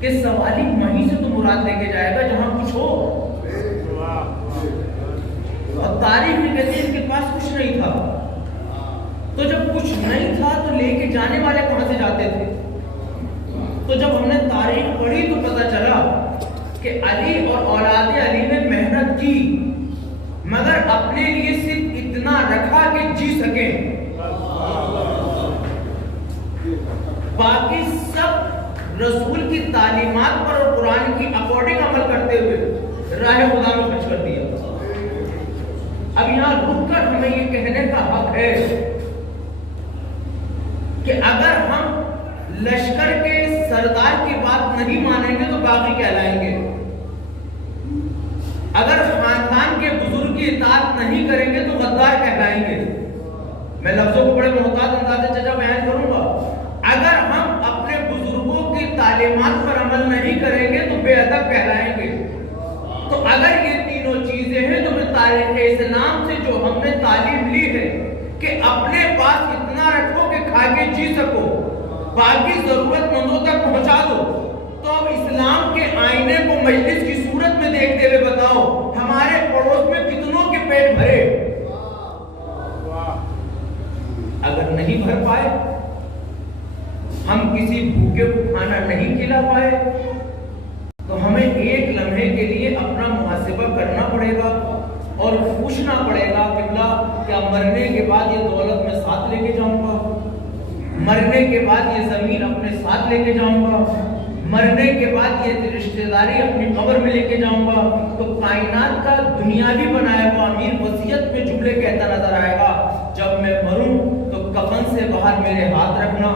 کہ سوالی وہیں سے تو مراد لے کے جائے گا جہاں کچھ ہو. اور تاریخ میں کہتے ہیں ان کے پاس کچھ نہیں تھا. تو جب کچھ نہیں تھا تو لے کے جانے والے کہاں سے جاتے تھے؟ تو جب ہم نے تاریخ پڑھی تو پتہ چلا کہ علی اور اولاد علی نے محنت کی مگر اپنے لیے صرف اتنا رکھا کہ جی سکیں. باقی سب رسول کی تعلیمات پر اور قرآن کی اکارڈنگ عمل کرتے ہوئے راہ خدا میں خرچ کر دیا. اب یہاں رک کر ہمیں یہ کہنے کا حق ہے کہ اگر ہم لشکر کے سردار کی بات نہیں مانیں گے تو باغی کہلائیں گے. اگر خاندان کے بزرگ کی اطاعت نہیں کریں گے تو غدار کہلائیں گے. میں لفظوں کو بڑے محتاط انداز سے چچا بیان کروں گا. اگر ہم اپنے بزرگوں کی تعلیمات پر عمل نہیں کریں گے تو بے ادب کہلائیں گے. تو اگر یہ تینوں چیزیں ہیں تو پھر تاریخ اسلام سے جو ہم نے تعلیم لی ہے کہ اپنے پاس اتنا رکھو کہ کھا کے جی سکو, باقی ضرورت مندوں تک پہنچا دو. تو اب اسلام کے آئینے کو مجلس کی صورت میں دیکھتے ہوئے بتاؤ ہمارے پڑوس میں کتنوں کے پیٹ بھرے؟ اگر نہیں بھر پائے, ہم کسی بھوکے کو کھانا نہیں کھلا پائے تو ہمیں ایک لمحے کے لیے اپنا محاسبہ کرنا پڑے گا اور پوچھنا پڑے گا قبلہ کیا مرنے کے بعد یہ دولت میں ساتھ لے کے جاؤں گا, مرنے کے بعد یہ زمین اپنے ساتھ لے کے جاؤں گا, مرنے کے بعد یہ رشتہ داری اپنی قبر میں لے کے جاؤں گا. تو کائنات کا دنیاوی بنایا ہوا امیر وصیت میں جملے کہتا نظر آئے گا جب میں مروں تو کفن سے باہر میرے ہاتھ رکھنا,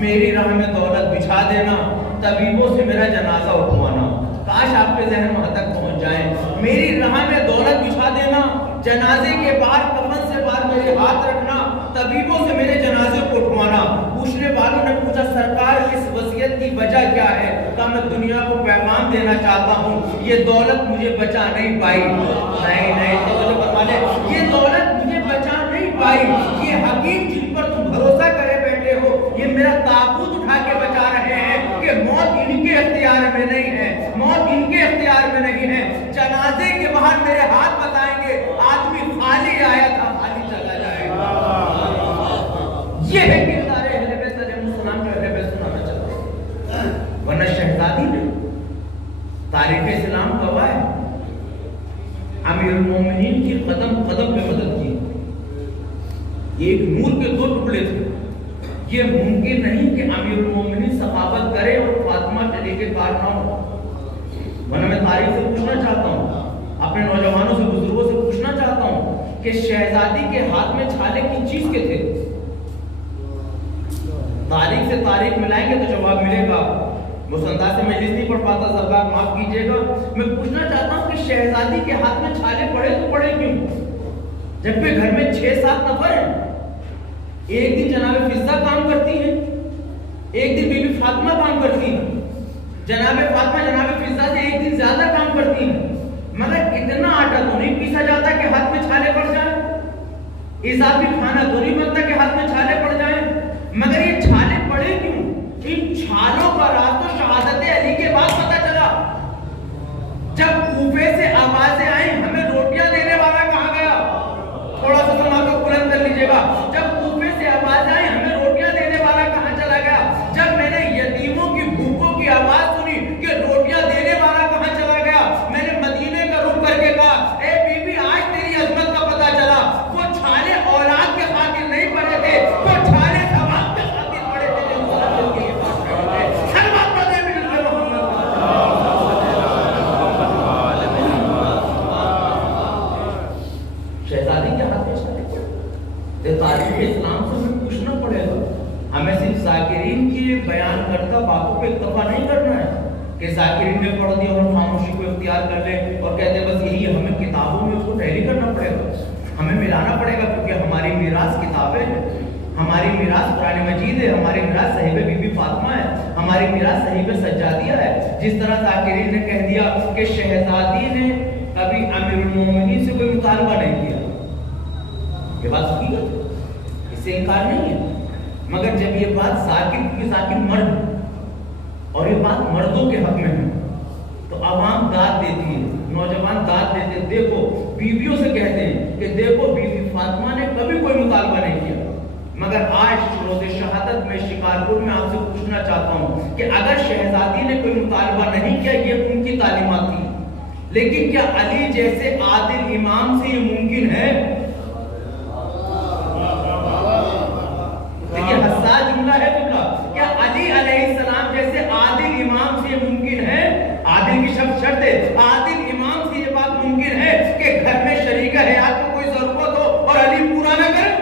میری راہ میں دولت بچھا دینا, طبیبوں سے میرا جنازہ اٹھوانا. کاش آپ کے ذہن وہاں تک پہنچ جائیں. میری راہ میں دولت بچھا دینا, جنازے کے باہر کفن سے باہر میرے ہاتھ رکھنا, طبیبوں سے میرے جنازے کو اٹھوانا. پوچھنے والوں نے پوچھا سرکار اس وصیت کی وجہ کیا ہے؟ کہا میں دنیا کو پیغام دینا چاہتا ہوں یہ دولت مجھے بچا نہیں پائی. نہیں تو فرما لے یہ دولت مجھے بچا نہیں پائی. یہ حکیم جن پر تم بھروسہ کرے بیٹھے ہو یہ میرا تابوت اٹھا کے بچا رہے ہیں کہ موت ان کے اختیار میں نہیں ہے, موت ان کے اختیار میں نہیں ہے. جنازے کے باہر میرے ہاتھ بتائیں گے آدمی خالی آیا تھا خالی چلا جائے گا. یہ ہے کردار اہل بیت علیہ السلام جو اہل بیت سنانا چاہتے ہیں. ورنہ شہزادی نے تاریخ اسلام گواہ ہے امیر المومنین کی قدم قدم پہ مدد کی. یہ ایک نور کے 2 ٹکڑے تھے. یہ ممکن نہیں کہ امیر المومنین سخاوت کرے اور فاطمہ طریقے کار نہ ہو. ورنہ میں تاریخ سے پوچھنا چاہتا ہوں, اپنے نوجوانوں سے بزرگوں سے پوچھنا چاہتا ہوں کہ شہزادی کے ہاتھ میں چھالے کن چیز کے تھے؟ تاریخ سے تاریخ ملائیں گے تو جواب ملے گا. مسندہ سے مجلس نہیں پڑھ پاتا, سرکار معاف کیجیے گا. میں پوچھنا چاہتا ہوں کہ شہزادی کے ہاتھ میں چھالے پڑے تو پڑے کیوں جبکہ گھر میں 6-7 نفر ہیں؟ ایک دن جناب فضہ کام کرتی ہیں, ایک دن بی بی فاطمہ کام کرتی ہیں, جناب فاطمہ جناب فضہ سے ایک دن زیادہ کام کرتی ہیں, مگر اتنا آٹا تو نہیں پیسا جاتا کہ ہاتھ میں چھالے پڑ جائیں, اضافی کھانا تو نہیں بنتا کہ ہاتھ میں چھالے پڑ جائیں. مگر یہ چھالے پڑے کیوں؟ ان چھالوں کا راز تو شہادت علی کے بعد پتہ چلا. جب کوفے سے آوازیں آئیں ہمیں روٹیاں دینے والا کہاں گیا؟ تھوڑا سا سما کو بلند کر لیجیے گا. جب کوفے سے آوازیں آئیں ہمیں روٹیاں دینے والا کہاں چلا گیا؟ جب میں نے یتیموں کی بھوکوں کی آواز سنی کہ روٹیاں دینے والا کہاں چلا گیا, میں نے مدینے کا رخ کر کے کہا اے بی بی آج تیری عظمت کا پتہ چلا. وہ چھالے اولاد کے خاطر نہیں پڑے تھے, وہ چھالے ثواب کے خاطر پڑے تھے جو مسلمان کے لیے بات کرتے ہیں. سلوات پڑھیں ملت محمد. شہزادی کے ہاتھ میں چھالے پڑے. تاریخ اسلام سے ہمیں پوچھنا پڑے گا. ہمیں صرف ذاکرین کی بیان کرتا باتوں پہ اکتفا نہیں کرنا ہے کہ ذاکرین نے پڑھ دیا اور ہم خاموشی کو اختیار کر لیں اور کہتے ہیں بس یہی. ہمیں کتابوں میں اس کو تحریر کرنا پڑے گا, ہمیں ملانا پڑے گا کیونکہ ہماری میراث کتابیں ہیں, ہماری میراث قرآن مجید ہے, ہماری میراث صحیفہ بی بی فاطمہ ہے, ہماری میراث صحیفہ سجادیہ ہے. جس طرح ذاکرین نے کہہ دیا کہ شہزادی نے کبھی امیر المومنین سے کوئی مطالبہ نہیں کیا, یہ بات حقیقت ہے, اس سے انکار نہیں ہے. مگر جب یہ بات ذاکر کی ذاکر مرد اور یہ بات مردوں کے حق میں ہے تو عوام داد دیتی ہے، نوجوان داد دیتے ہیں، دیکھو بیویوں سے کہتے ہیں کہ دیکھو بی بی فاطمہ نے کبھی کوئی مطالبہ نہیں کیا، مگر آج روز شہادت میں شکارپور میں آپ سے پوچھنا چاہتا ہوں کہ اگر شہزادی نے کوئی مطالبہ نہیں کیا، یہ ان کی تعلیمات تھی، لیکن کیا علی جیسے عادل امام سے یہ ممکن ہے؟ دیکھیے حساس جملہ ہے جملہ، کیا علی علیہ السلام جیسے عادل امام سے یہ ممکن ہے؟ عادل کی شرط ہے، عادل امام سے یہ بات ممکن ہے کہ گھر میں شریک حیات کو کوئی ضرورت ہو اور علی پورا نہ کرے؟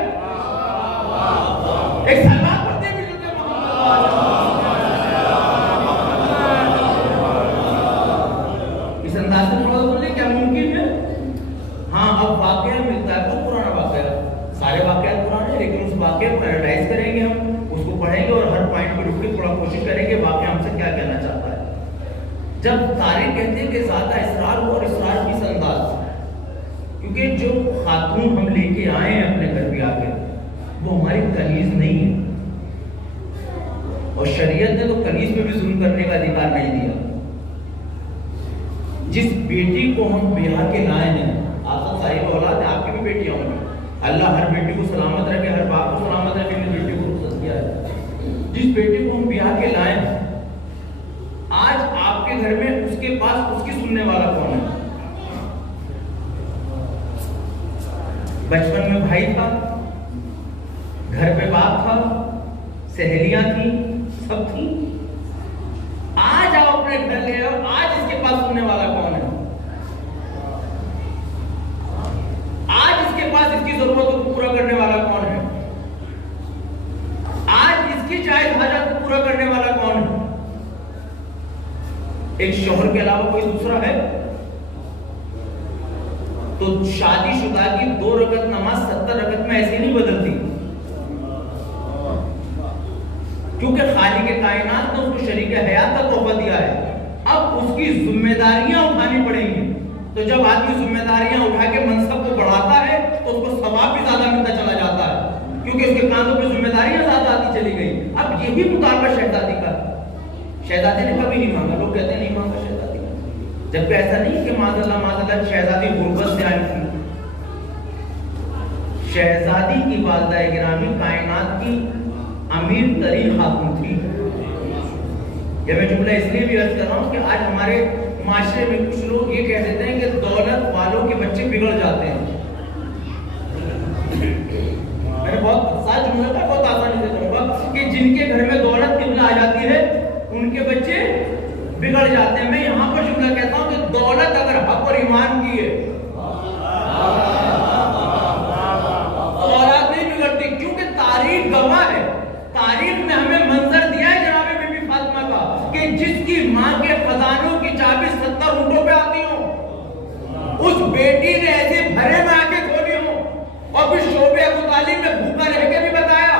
ایک سلوات پڑھتے ہیں ملتے اس انداز سے تھوڑا بولے کیا ممکن ہے؟ ہاں اب واقعہ ملتا ہے، بہت پرانا واقعہ، سارے واقعات پرانے، لیکن اس واقعے کو ایڈورٹائز کریں گے، ہم اس کو پڑھیں گے اور ہر پوائنٹ پہ رک کے تھوڑا کوشش کریں گے واقعہ ہم سے کیا کہنا چاہتا ہے۔ جب تاریخ کہتے ہیں کہ زیادہ اسرار ہو اور اسرار کس انداز، کیونکہ جو خاتون ہم لے کے آئے ہیں اپنے گھر پہ آ کے وہ ہماری کنیز نہیں ہے، اور شریعت نے تو کنیز پہ بھی ظلم کرنے کا ادھیکار نہیں دیا۔ جس بیٹی کو ہم بیاہ کے لائے ہیں، آپ سب صاحب اولاد ہیں، آپ کی بھی بیٹیاں ہوں گی، اللہ ہر بیٹی کو سلامت رکھے، ہر باپ کو سلامت رکھے، اپنی بیٹی کو رخصت کیا ہے۔ جس بیٹی کو ہم بیاہ کے لائے ہیں، آج آپ کے گھر میں اس کے پاس اس کی سننے والا کون ہے؟ بچپن میں بھائی تھا، گھر پہ باپ تھا، سہیلیاں تھیں، سب تھیں، آج آپ اپنے گھر لے آؤ، آج اس کے پاس سننے والا کون ہے؟ آج اس کے پاس اس کی ضرورتوں کو پورا کرنے والا کون ہے؟ آج اس کی جائز حاجت کو پورا کرنے والا کون ہے؟ ایک شوہر کے علاوہ کوئی دوسرا ہے؟ تو شادی شدہ کی 2 رکعت نماز 70 رکعت میں ایسی نہیں بدلتی، کیونکہ خالق کائنات نے اس کو شریک حیات کا تحفہ دیا ہے، اب اس کی ذمہ داریاں اٹھانی پڑیں گی۔ تو جب آدمی ذمہ داریاں اٹھا کے منصب کو بڑھاتا ہے تو اس کو ثواب بھی زیادہ ملتا چلا جاتا ہے، کیونکہ اس کے کاندھوں پہ ذمہ داریاں زیادہ آتی چلی گئی۔ اب یہی مطالبہ شہزادی کا، شہزادی نے کبھی نہیں مانگا، لوگ کہتے ہیں نہیں مانگا شہزادی، جبکہ ایسا نہیں کہ معاذ اللہ شہزادی غربت سے آئی تھی۔ شہزادی کی والدہ گرامی کائنات کی امیر ترین خاتون تھی۔ یہ میں جملہ اس لیے بھی عرض کر رہا ہوں کہ آج ہمارے معاشرے میں کچھ لوگ یہ کہہ دیتے ہیں کہ دولت والوں کے بچے بگڑ جاتے ہیں۔ میں نے بہت سچ جملہ تھا، بہت آسانی سے کہوں گا کہ جن کے گھر میں دولت قبلہ آ جاتی ہے ان کے بچے بگڑ جاتے ہیں۔ میں یہاں پر جملہ کہتا ہوں کہ دولت اگر حق اور ایمان کی ہے، اولاد نہیں بگڑتی، کیونکہ تاریخ گواہ ہے، تاریخ نے ہمیں منظر دیا ہے جناب بی بی فاطمہ کا کہ جس کی ماں کے خزانوں کی چابی 70 اونٹوں پہ آتی ہوں، اس بیٹی نے ایسے بھرے میں آ کے کھولی ہوں، اور پھر شعبے ابو طالب نے بھوکا رہ کے بھی بتایا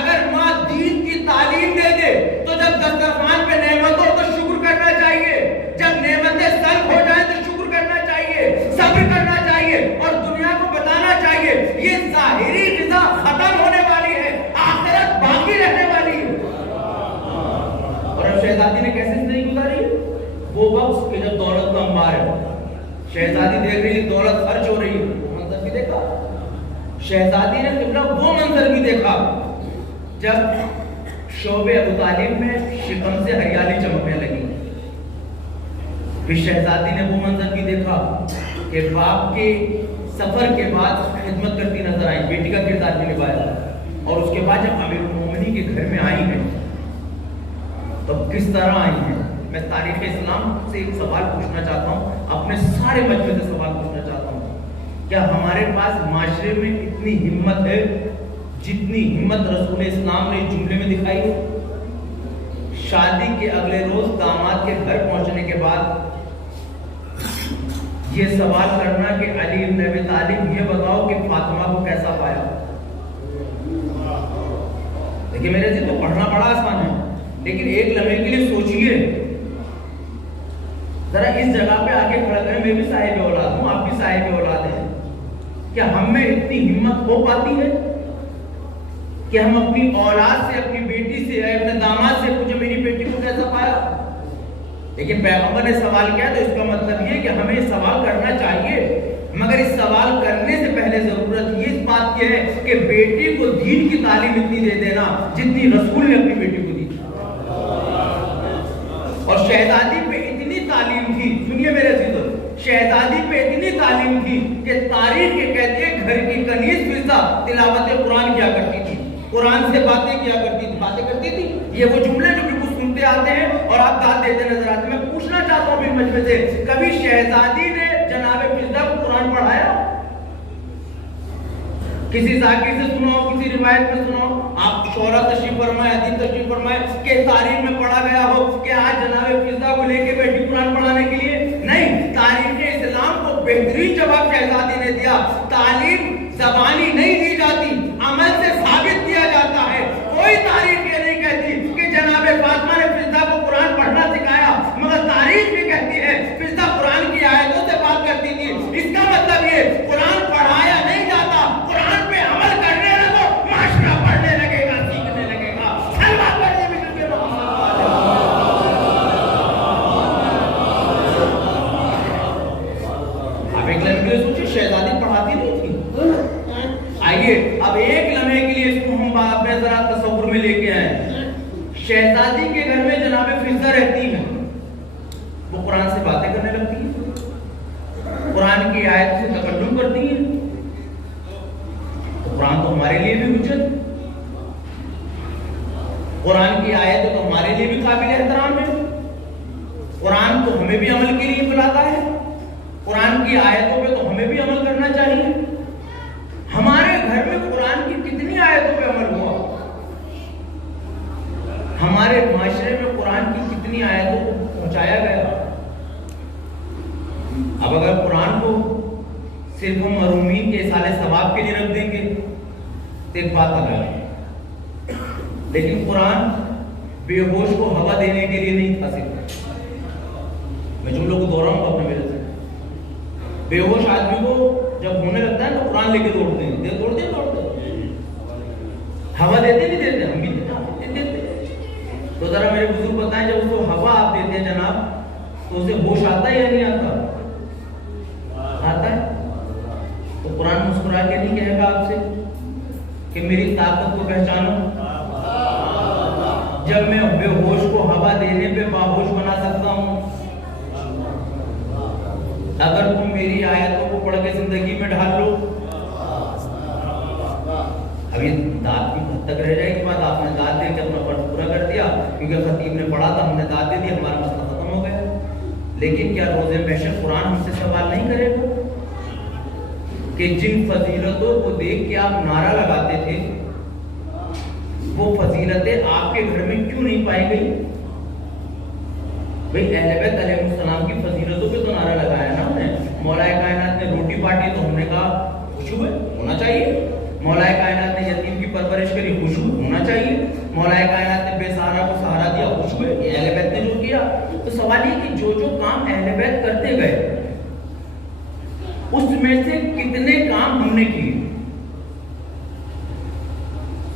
اگر ماں دین کی تعلیم دے دے تو جب دسترخوان پہ نعمت ہو تو شکر کرنا چاہیے، جب نعمتیں سلب ہو جائیں تو شکر کرنا چاہیے، صبر کرنا چاہیے، اور دنیا کو بتانا چاہیے یہ ظاہری غذا ختم ہونے والی ہے، آخرت باقی رہنے والی ہے۔ اور اب شہزادی نے کیسے زندگی گزاری؟ وہ وقت کہ جب دولت کا انبار ہے، شہزادی دیکھ رہی دولت خرچ ہو رہی ہے، وہ منظر بھی دیکھا شہزادی نے، قبلہ وہ منظر بھی دیکھا جب شعبے ابو طالب میں شکم سے ہریالی چمکنے لگی۔ پھر شہزادی نے وہ منظر بھی دیکھا کہ باپ کے سفر کے بعد خدمت کرتی نظر آئی، بیٹی کا کردار بھی نبھایا، اور اس کے بعد جب امیر المومنین کے گھر میں آئی ہیں تو کس طرح آئی ہیں۔ میں تاریخ اسلام سے ایک سوال پوچھنا چاہتا ہوں، اپنے سارے مجمع سے سوال پوچھنا چاہتا ہوں، کیا ہمارے پاس معاشرے میں اتنی ہمت ہے جتنی ہمت رسول اسلام نے جملے میں دکھائی ہے؟ شادی کے اگلے روز داماد کے گھر پہنچنے کے بعد یہ سوال کرنا کہ علی بن ابی طالب یہ بتاؤ کہ فاطمہ کو کیسا پایا۔ دیکھیں میرے سے تو پڑھنا بڑا آسان ہے، لیکن ایک لمحے کے لیے سوچئے، ذرا اس جگہ پہ آگے کھڑا کریں، میں بھی صاحب اولاد ہوں، آپ بھی صاحب اولاد ہیں، کیا ہم میں اتنی ہمت ہو پاتی ہے کہ ہم اپنی اولاد سے، اپنی بیٹی سے، اپنے داماد سے پوچھیں میری بیٹی کو کیسا پایا؟ لیکن پیغمبر نے سوال کیا تو اس کا مطلب یہ کہ ہمیں سوال کرنا چاہیے، مگر اس سوال کرنے سے پہلے ضرورت یہ اس بات کی ہے کہ بیٹی کو دین کی تعلیم اتنی دے دینا جتنی رسول نے اپنی بیٹی کو دی. اور شہزادی پہ اتنی تعلیم تھی، سنیے میرے عزیزو، شہزادی پہ اتنی تعلیم تھی کہ تاریخ یہ کہتی ہے گھر کی کنیز فضا تلاوت قرآن کیا کرتی تھی، قرآن سے باتیں کیا کرتی تھی. باتیں کرتی تھی، یہ وہ جملے جو بالکل سنتے آتے ہیں اور آپ داد دیتے نظر آتے ہیں. میں پوچھنا چاہتا ہوں بھی مجمع سے، کبھی شہزادی نے جناب فضا کو قرآن پڑھایا؟ کسی ذاکر سے سنا ہو، کسی روایت میں سنا ہو؟ آپ شعرا تشریف فرمائے، حدیث تشریف فرمائے کہ تاریخ میں پڑھا گیا ہو کہ آج جناب فضا کو لے کے بیٹھی قرآن پڑھانے کے لیے؟ نہیں. تاریخ اسلام کو بہترین جواب شہزادی نے دیا. تعلیم زبانی نہیں دی جاتی، عمل سے ثابت کیا جاتا ہے. کوئی تاریخ یہ نہیں کہتی کہ جناب فاطمہ نے فضا کو قرآن پڑھنا سکھایا، مگر تاریخ بھی کہتی ہے فضا قرآن کی آیتوں سے بات کرتی تھی. اس کا مطلب یہ قرآن پڑھایا نہیں جاتا، قرآن پہ عمل کرنے لگو، معاشرہ پڑھنے لگے گا، سیکھنے لگے گا. سلوات پڑھنے بھی لگے گا. آپ ایک لمحے کے لیے سوچیں، شہزادی پڑھاتی نہیں تھی. آئیے اب ایک لمحے کے لیے اس کو ہم اپنے ذرا تصور میں لے کے آئیں. شہزادی کے گھر میں جناب فضا رہتی ہے، وہ قرآن سے باتیں کرنے لگتی ہیں، قرآن کی آیت سے تکلم کرتی ہیں. تو قرآن تو ہمارے لیے بھی حجت، قرآن کی آیت تو ہمارے لیے بھی قابل احترام ہے. قرآن تو ہمیں بھی عمل کے لیے بلاتا ہے، قرآن کی آیتوں پہ تو ہمیں بھی عمل کرنا چاہیے. ہمارے گھر میں قرآن کی کتنی آیتوں پہ عمل ہوا؟ ہمارے معاشرے میں قرآن کی کتنی آیتوں کو پہنچایا گیا؟ اب اگر قرآن کو صرف ہم مرحومین کے اصالہ ثواب کے لیے رکھ دیں گے تو ایک بات الگ ہے، لیکن قرآن بے ہوش کو ہوا دینے کے لیے نہیں تھا. صرف میں جملوں کو دوہراؤں گا اپنے میرے سے. بے ہوش آدمی کو جب ہونے لگتا ہے تو قرآن لے کے دوڑتے ہیں، دوڑتے ہوا دیتے نہیں دیتے، ہم بھی دیتے. تو ذرا میرے بزرگ بتائیں، جب اس کو ہوا آپ دیتے ہیں جناب تو اسے ہوش آتا ہے یا نہیں آتا؟ آتا ہے. تو قرآن مسکرا کے نہیں کہے گا آپ سے کہ میری طاقت کو پہچانو؟ جب میں بے ہوش کو ہوا دینے پہ باہوش بنا سکتا ہوں، اگر تم میری آیتوں کو پڑھ کے زندگی میں ڈھال لو. اب یہ داد کی حد تک رہ جائے گی بات، آپ نے داد دے کے اپنا فرض پورا کر دیا کیونکہ خطیب نے پڑھا تھا، ہم نے داد دے دی، ہمارا مسئلہ ختم ہو گیا. لیکن کیا روز محشر قرآن ہم سے سوال نہیں کرے گا کہ جن فضیلتوں کو دیکھ کے آپ نعرہ لگاتے تھے وہ فضیلتیں آپ کے گھر میں کیوں نہیں پائی گئی؟ بھئی اہل بیت علیہ السلام کی فضیلتوں پہ تو نعرہ لگایا نا ہم نے. مولا کائنات نے روٹی بانٹی تو ہم نے کہا خوشبو ہونا چاہیے. مولا کائنات نے یتیم کی پرورش کری، خوشبو ہونا چاہیے. مولا کائنات نے بے سہارا کو سہارا دیا، خوشبو. یہ اہل بیت نے جو کیا. تو سوال یہ کہ جو کام اہل بیت کرتے گئے اس میں سے کتنے کام ہم نے کیے؟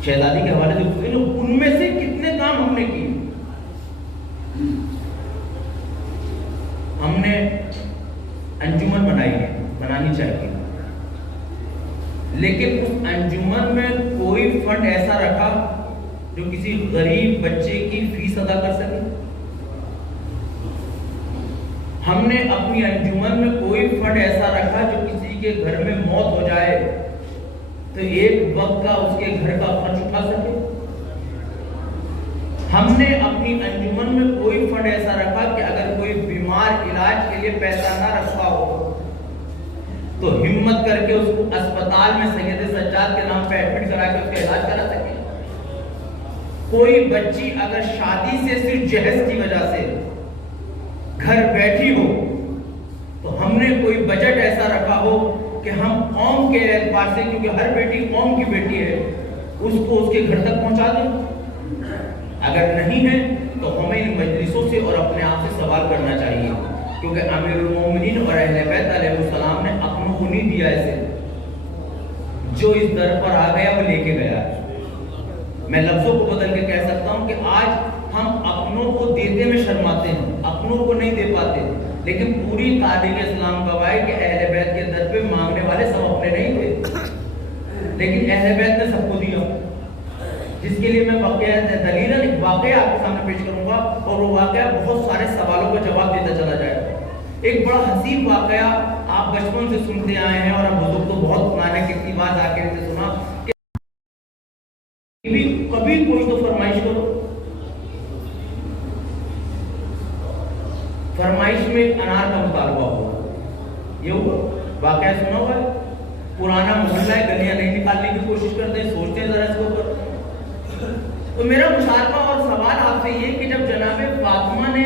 شہزادی کے حوالے سے پوچھیں، ان میں سے کتنے کام ہم نے کیے؟ ہم نے انجمن بنائی ہے، بنانی چاہیے، لیکن اس انجمن میں کوئی فنڈ ایسا رکھا جو کسی غریب بچے کی فیس ادا کر سکے؟ ہم نے اپنی انجمن میں کوئی فنڈ ایسا رکھا جو کسی کے گھر میں موت ہو جائے تو ایک وقت کا اس کے گھر کا خرچ اٹھا سکے؟ ہم نے اپنی انجمن میں کوئی فنڈ ایسا رکھا کہ اگر کوئی بیمار علاج کے لیے پیسہ نہ رکھا ہو تو ہمت کر کے اس کو اسپتال میں سید سجاد کے نام پہ ایڈمٹ کرا کے اس کا علاج کرا سکے؟ کوئی بچی اگر شادی سے صرف جہیز کی وجہ سے گھر بیٹھی ہو تو ہم نے کوئی بجٹ ایسا رکھا ہو کہ ہم قوم کے اعتبار سے، کیونکہ ہر بیٹی قوم کی بیٹی ہے، اس کو اس کے گھر تک پہنچا دیں؟ اگر نہیں ہے تو ہمیں ان مجلسوں سے اور اپنے آپ سے سوال کرنا چاہیے، کیونکہ امیر المومنین اور اہل بیت علیہ السلام نے اپنوں کو نہیں دیا ایسے. جو اس در پر آ گیا وہ لے کے گیا. میں لفظوں کو بدل کے کہہ سکتا ہوں کہ آج ہم اپنوں کو دیتے میں شرماتے ہیں، اپنوں کو نہیں دے پاتے، لیکن پوری تاریخ اسلام گواہ ہے کہ اہل بیت کے در پہ مانگنے والے سب اپنے نہیں تھے، لیکن اہل بیت نے سب کو دیا، جس کے لیے میں دلیلاً ایک واقعہ آپ کے سامنے پیش کروں گا، اور وہ واقعہ بہت سارے سوالوں کا جواب دیتا چلا جائے گا۔ ایک بڑا حسین واقعہ آپ بچپن سے سنتے آئے ہیں، اور اب بزرگ تو بہت سنانے کتنی بات آ کے سے سنا کہ کبھی کوئی تو فرمائش کرو، فرمائش میں انار کا مطالبہ ہوا، یہ ہوا واقعہ سنا ہوا ہے، پرانا محلہ ہے، گلیاں نہیں نکالنے کی کوشش کرتے ہیں، سوچتے ہیں ذرا اس کے اوپر۔ تو میرا مشاہدہ اور سوال آپ سے یہ کہ جب جناب فاطمہ نے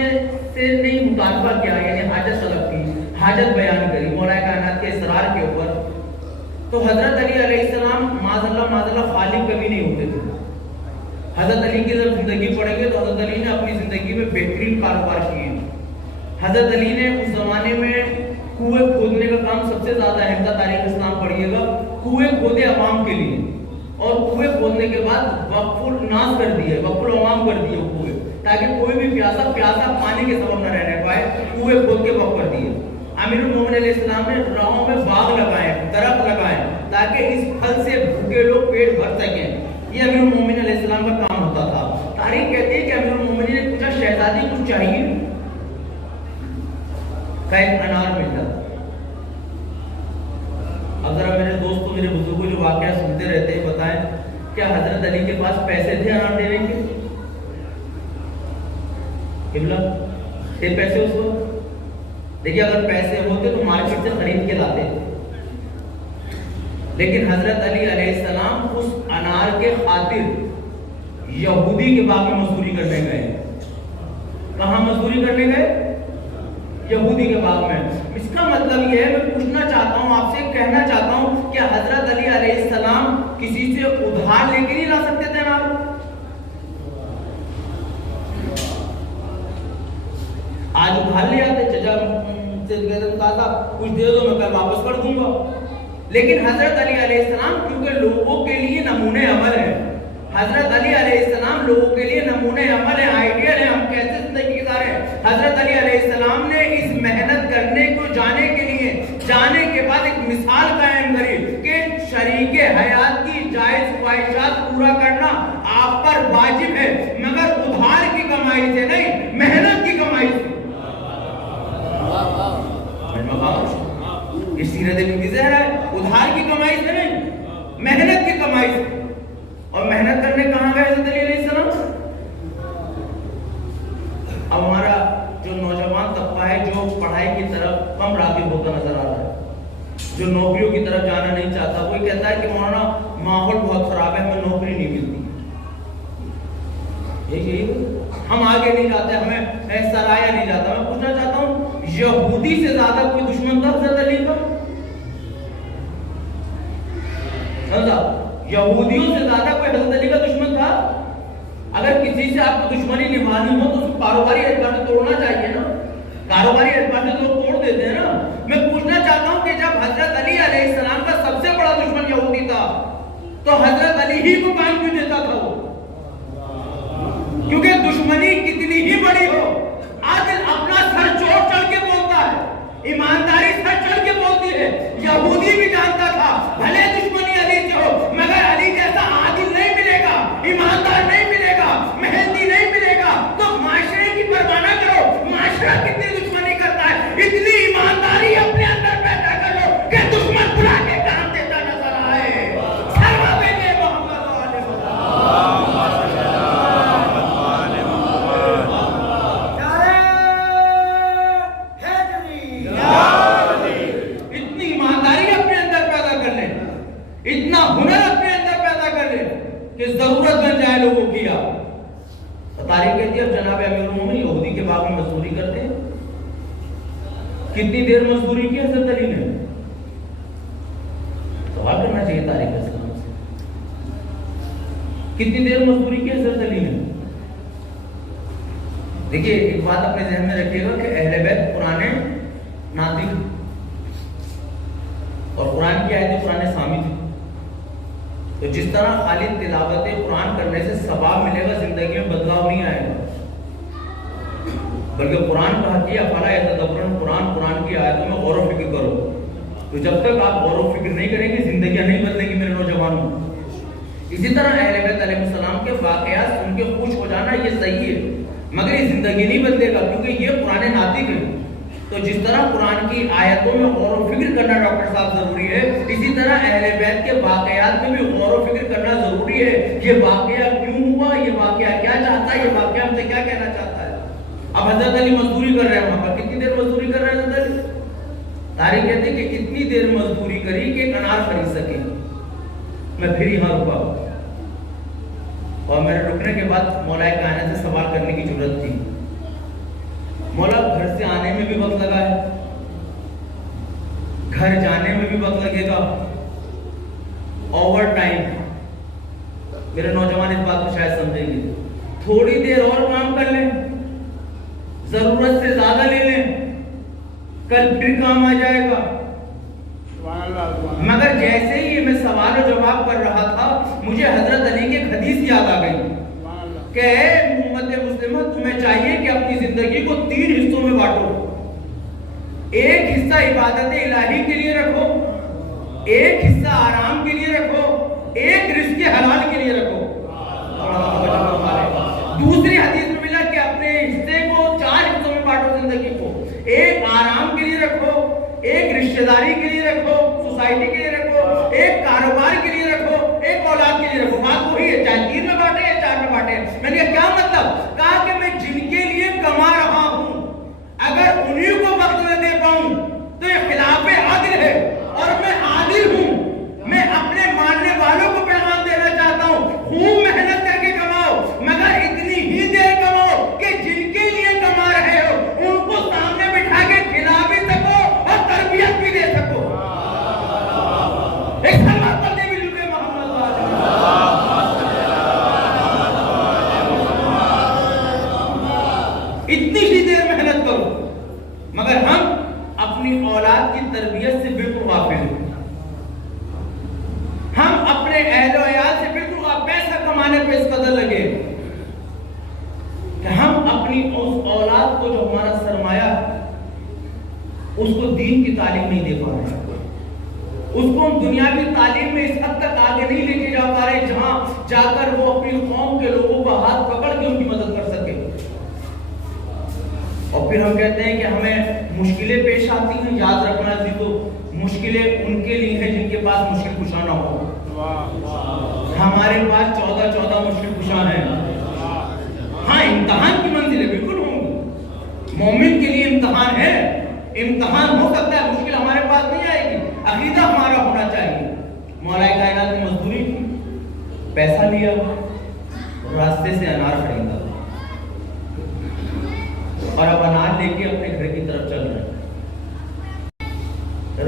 سے نہیں مطالبہ کیا، یعنی حاجت طلب کی، حاجت بیان کری مولا کائنات کے اسرار کے اوپر، تو حضرت علی علیہ السلام معاذ اللہ خالق کبھی نہیں ہوتے تھے۔ حضرت علی کی جب زندگی پڑھیں گے تو حضرت علی نے اپنی زندگی میں بہترین کاروبار کیے ہیں۔ حضرت علی نے اس زمانے میں کنویں کھودنے کا کام سب سے زیادہ اہم تھا، تاریخ اسلام پڑھیے گا، کنویں کھودے عوام کے لیے، اور کنویں کھودنے کے بعد وقف الناس کر دیے، وقف العوام کر دیے کنویں، تاکہ کوئی بھی پیاسا پانی کے سبب نہ رہنے پائے، کنویں کھود کے وقف کر دیے۔ امیر المومنین علیہ السلام نے راہوں میں باغ لگائے، درخت لگائے، تاکہ اس پھل سے بھوکے لوگ پیٹ بھر سکیں، یہ امیر المومنین علیہ السلام کا کام ہوتا تھا۔ تاریخ کہتی ہے کہ امیر المومنین نے پوچھا شہزادی کچھ چاہیے؟ کا ایک انار مل جاتا۔ اب ذرا میرے دوستوں، میرے بزرگوں جو واقعہ سنتے رہتے ہیں، بتائیں کیا حضرت علی کے پاس پیسے تھے انار دینے کے؟ قبلہ تھے پیسے اس وقت؟ دیکھیے اگر پیسے ہوتے تو مارکیٹ سے خرید کے لاتے، لیکن حضرت علی علیہ السلام اس انار کے خاطر یہودی کے باغ میں مزدوری کرنے گئے۔ کہاں مزدوری کرنے گئے؟ یہودی کے باغ میں۔ اس کا مطلب یہ ہے، میں پوچھنا چاہتا ہوں آپ سے، کہنا چاہتا ہوں کہ حضرت علی علیہ السلام کسی سے ادھار لے کے نہیں لا سکتے تھے انار؟ آج ادھار لے آتے، چچا سے کہتا کچھ دے دو، میں کل واپس کر دوں گا، لیکن حضرت علی علیہ السلام کیونکہ لوگوں کے لیے نمونے عمل ہے، حضرت علی علیہ السلام لوگوں کے لیے نمونے عمل ہے، آئیڈیل ہے، ہم کیسے زندگی گزارے ہیں۔ حضرت علی علیہ السلام نے اس محنت کرنے کو جانے کے لیے، جانے کے بعد ایک مثال قائم کری کہ شریک حیات کی جائز خواہشات پورا کرنا آپ پر واجب ہے، مگر ادھار کی کمائی سے نہیں، محنت کی کمائی سے۔ یہ سیرت ابن زہرا ہے، ادھار کی کمائی سے نہیں، محنت کی کمائی سے۔ اور محنت کرنے کہاں گئے حضرت علی علیہ السلام؟ اب ہمارا جو نوجوان طبقہ ہے جو پڑھائی کی طرف کم راغب ہوتا نظر آ رہا ہے، جو نوکریوں کی طرف جانا نہیں چاہتا، وہ کہتا ہے کہ مولانا ماحول بہت خراب ہے، ہمیں نوکری نہیں ملتی، ہم آگے نہیں جاتے، ہمیں سرایا نہیں جاتا۔ میں پوچھنا چاہتا ہوں، یہودی سے زیادہ کوئی دشمن تھا حضرت علی کا؟ یہودیوں سے زیادہ کوئی حضرت علی کا دشمن تھا؟ اگر کسی سے آپ کو دشمنی نبھانی ہو تو اس کو کاروباری اعتبار سے توڑنا چاہیے نا، کاروباری اعتبار سے لوگ توڑ دیتے ہیں نا۔ میں پوچھنا چاہتا ہوں کہ جب حضرت علی علیہ السلام کا سب سے بڑا دشمن یہودی تھا تو حضرت علی ہی کو کام کیوں دیتا تھا وہ؟ کیونکہ دشمنی کتنی ہی بڑی ہو، عادل اپنا سر چوٹ چڑھ کے بولتا ہے، ایمانداری سر چڑھ کے بولتی ہے۔ یہودی بھی جانتا تھا بھلے دشمنی علی سے ہو، مگر علی جیسا عادل نہیں ملے گا، ایماندار نہیں ملے گا، محنتی نہیں ملے گا۔ تو معاشرے کی پرواہ نہ کرو، معاشرہ کتنی دشمنی کرتا ہے، اتنی ایمانداری اپنے اندر پیدا کر لو کہ دشمن بلا کے کام دیتا نظر آئے۔ سروا بیٹے محمد علیہ اتنا ہنر اپنے اندر پیدا کر لیں کہ ضرورت بن جائے لوگوں کی۔ تاریخ کہتی ہے اب جناب امیر المومنین یہودی کے باغ میں مزدوری کرتے ہیں۔ کتنی دیر مزدوری کی حضرت علی نے؟ سوال کرنا چاہیے تاریخ اسلام سے، کتنی دیر مزدوری کی حضرت علی نے؟ دیکھیے ایک بات اپنے ذہن میں رکھیے گا کہ اہل بیت قرآن ناطق اور قرآن کی آیتیں قرآن سامی تھی۔ تو جس طرح خالی تلاوت قرآن کرنے سے ثواب ملے گا، زندگی میں بدلاؤ نہیں آئے گا، بلکہ قرآن کہا کیا فلا یتدبرون قرآن، قرآن کی آیتوں میں غور و فکر کرو۔ تو جب تک آپ غور و فکر نہیں کریں گے زندگیاں نہیں بدلیں گی میرے نوجوانوں۔ اسی طرح اہل بیت علیہ السلام کے واقعات سن کے خوش ہو جانا یہ صحیح ہے، مگر یہ زندگی نہیں بدلے گا، کیونکہ یہ قرآن ناطق ہے۔ تو جس طرح قرآن کی آیتوں میں غور و فکر کرنا ڈاکٹر صاحب ضروری ہے، اسی طرح اہل بیت کے واقعات میں بھی غور و فکر کرنا ضروری ہے۔ یہ واقعہ کیوں ہوا، یہ واقعہ کیا چاہتا ہے، یہ واقعہ ہم سے کیا کہنا چاہتا ہے۔ اب حضرت علی مزدوری کر رہے ہیں وہاں پر، کتنی دیر مزدوری کر رہے ہیں حضرت علی؟ تاریخ کہتے ہیں کہ اتنی دیر مزدوری کری کہ ایک انار خرید سکے۔ میں پھر یہاں رکا اور میرے رکنے کے بعد مولا کائنات سے سوال کرنے کی ضرورت تھی، مولا گھر سے آنے میں بھی وقت لگا ہے، گھر جانے میں بھی وقت لگے گا، اوور ٹائم، میرے نوجوان اس بات کو شاید سمجھیں گے، تھوڑی دیر اور کام کر لیں، ضرورت سے زیادہ لے لیں، کل پھر کام آ جائے گا۔ مگر جیسے ہی میں سوال و جواب کر رہا تھا مجھے حضرت علی کی ایک حدیث یاد آ گئی کہ اے امت مسلمہ، تمہیں چاہیے کہ اپنی زندگی کو 3 حصوں میں بانٹو۔ ایک حصہ عبادت الہی کے لیے رکھو، ایک حصہ آرام کے لیے رکھو، ایک رزق حلال کے لیے رکھو۔ دوسری حدیث میں ملا کہ اپنے حصے کو 4 حصوں میں بانٹو زندگی کو، ایک آرام کے لیے رکھو، ایک رشتہ داری کے لیے رکھو، سوسائٹی کے لیے رکھو، ایک کاروبار کے لیے رکھو، ایک اولاد کے لیے رکھو۔ بات وہی ہے، چاہے 3 میں بانٹے یا 4 میں بانٹے۔ میں نے کہا کیا مطلب؟ کہا کہ میں جن کے لیے کما رہا ہوں اگر انہیں کو وقت نہ دے پاؤں تو یہ خلاف عدل ہے، اور میں عادل ہوں، میں اپنے ماننے والوں کو پیغام دینا چاہتا ہوں خوب محنت کر کے کماؤ، مگر اتنی ہی دیر کماؤ کہ جن کے لیے کما رہے ہو ان کو سامنے بٹھا کے کھلا بھی سکو اور تربیت بھی دے سکو۔ ایک سلام پر دے بھی لکھے محمد اتنی ہی دیر محنت کرو، مگر ہم اپنی اولاد کی تربیت سے بالکل غافل ہیں، ہم اپنے اہل و عیال سے بالکل پیسہ کمانے پہ اس قدر لگے کہ ہم اپنی اس اولاد کو جو ہمارا سرمایہ اس کو دین کی تعلیم نہیں دے پا رہے، اس کو ہم دنیاوی تعلیم میں اس حد تک آگے نہیں لے کے جا پا رہے جہاں جا کر وہ اپنی قوم کے لوگوں کو ہاتھ پکڑ کے ان کی مدد کر سکے۔ اور پھر ہم کہتے ہیں کہ ہمیں مشکلیں پیش آتی ہیں، یاد رکھنا جی تو مشکلیں ان کے لیے ہیں جن کے پاس مشکل کشا نہ ہو۔ ہمارے پاس 14 مشکل کشا ہیں۔ ہاں امتحان کی منزلیں بالکل ہوں گی، مومن کے لیے امتحان ہے، امتحان ہو سکتا ہے، مشکل ہمارے پاس نہیں آئے گی، عقیدہ ہمارا ہونا چاہیے۔ مولا کائنات نے مزدوری کی، پیسہ لیا، راستے سے انار خریدا اور اب انار لے کے اپنے گھر کی طرف چل رہے ہیں۔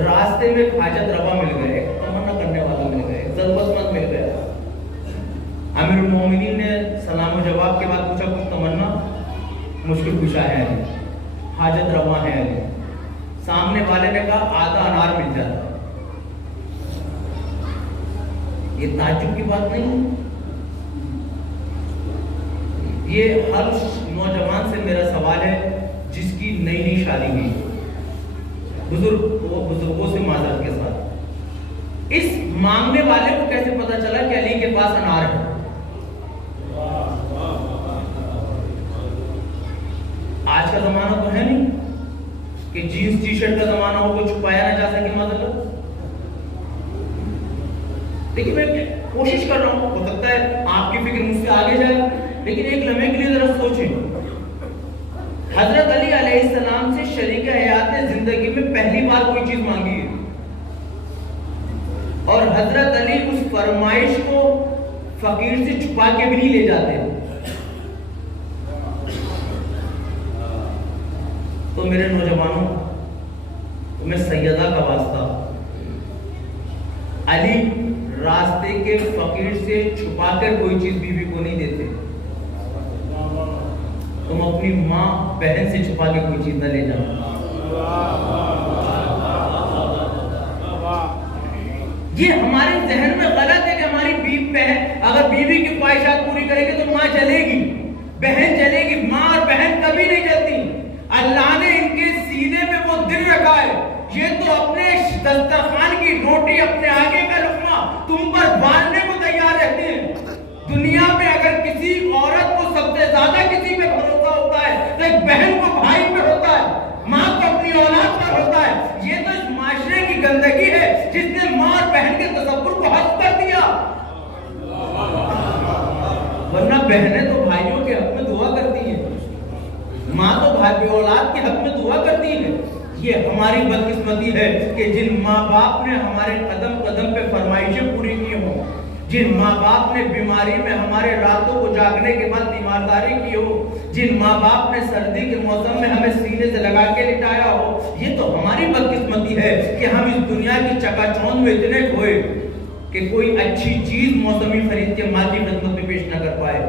راستے میں ایک حاجت روا مل گئے، ایک تمنا کرنے والا مل گئے، ایک ضرورت مند مل گیا۔ امیر المومنین نے سلام و جواب کے بعد پوچھا کچھ تمنا؟ مشکل کشا ہے، حاجت روا ہے۔ سامنے والے نے کہا آدھا انار مل جاتا۔ یہ تعجب کی بات نہیں ہے؟ یہ ہر نوجوان سے میرا سوال ہے جس کی نئی شادی ہوئی، بزرگوں سے معذرت کے ساتھ، اس مانگنے والے کو کیسے پتا چلا کہ علی کے پاس انار ہے؟ آج کا زمانہ تو ہے نہیں کہ جینز ٹی شرٹ کا زمانہ ہو تو چھپایا نہ جا سکے معذرت۔ لیکن میں کوشش کر رہا ہوں، ہو سکتا ہے آپ کی فکر مجھ سے آگے جائے، لیکن ایک لمحے کے لیے ذرا سوچیں۔ حضرت علی علیہ السلام سے شریک حیات نے زندگی میں پہلی بار کوئی چیز مانگی ہے، اور حضرت علی اس فرمائش کو فقیر سے چھپا کے بھی نہیں لے جاتے۔ تو میرے نوجوانوں، تمہیں سیدہ کا واسطہ، علی راستے کے فقیر سے چھپا کر کوئی چیز بیوی کو نہیں دیتے، تم اپنی ماں بہن سے چھپا کے کوئی چیز نہ لے جاؤ۔ یہ ہمارے ذہن میں غلط ہے کہ ہماری بہن اگر بیوی کی خواہشات پوری کرے گی تو ماں جلے گی، بہن جلے گی، ماں اور بہن کبھی نہیں جلتی۔ اللہ نے ان کے سینے میں وہ دل رکھا ہے، یہ تو اپنے دسترخوان کی روٹی، اپنے آگے کا لقمہ تم پر باندھنے کو تیار رہتے ہیں۔ دنیا میں اگر کسی عورت کو سب سے زیادہ کسی پہ بھروسہ ہوتا ہے تو ایک بہن کو بھائی پہ ہوتا ہے، ماں کو اپنی اولاد پر ہوتا ہے۔ یہ تو اس معاشرے کی گندگی ہے جس نے ماں اور بہن کے تصور کو حذف کر دیا۔ ورنہ بہنیں تو بھائیوں کے حق میں دعا کرتی ہیں، ماں تو بھائی اولاد کے حق میں دعا کرتی ہے۔ یہ ہماری بدقسمتی ہے کہ جن ماں باپ نے ہمارے قدم قدم پہ فرمائشیں پوری کی ہوں، جن ماں باپ نے بیماری میں ہمارے راتوں کو جاگنے کے بعد تیمارداری کی ہو، جن ماں باپ نے سردی کے موسم میں ہمیں سینے سے لگا کے لٹایا ہو، یہ تو ہماری بدقسمتی ہے کہ ہم اس دنیا کی چکا چوند میں اتنے کھوئے کہ کوئی اچھی چیز موسمی خرید کے ماں کی خدمت میں پیش نہ کر پائے۔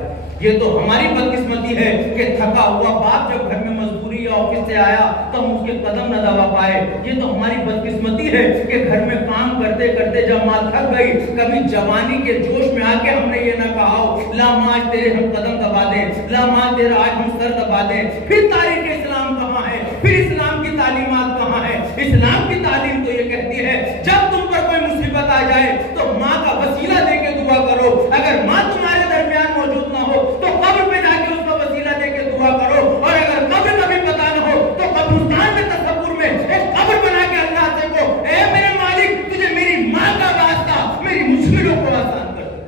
یہ تو ہماری بدقسمتی ہے کہ تھکا ہوا باپ جب گھر میں مزدوری یا آفس سے آیا تو ہم اس کے قدم نہ دبا پائے۔ یہ تو ہماری بدقسمتی ہے کہ گھر میں کام کرتے کرتے جب ماں تھک گئی، کبھی جوانی کے جوش میں آ کے ہم نے یہ نہ کہا ہو لا ماں آج تیرے ہم قدم دبا دیں، لا ماں تیرا آج ہم سر دبا دیں۔ پھر تاریخ اسلام کہاں ہے؟ پھر اسلام کی تعلیمات کہاں ہے؟ اسلام کی تعلیم تو یہ کہتی ہے جب تم پر کوئی مصیبت آ جائے تو ماں کا وسیلہ دے کے دعا کرو، اگر ماں تمہارے درمیان موجود نہ ہو تو قبر پہ جا کے اس کا وسیلہ دے کے دعا کرو، اور اگر قبر کبھی پتہ نہ ہو تو قبرستان میں تصور میں ایک قبر بنا کے اللہ سے کہو اے میرے مالک تجھے میری ماں کا واسطہ میری مشکلوں کو آسان کر دے۔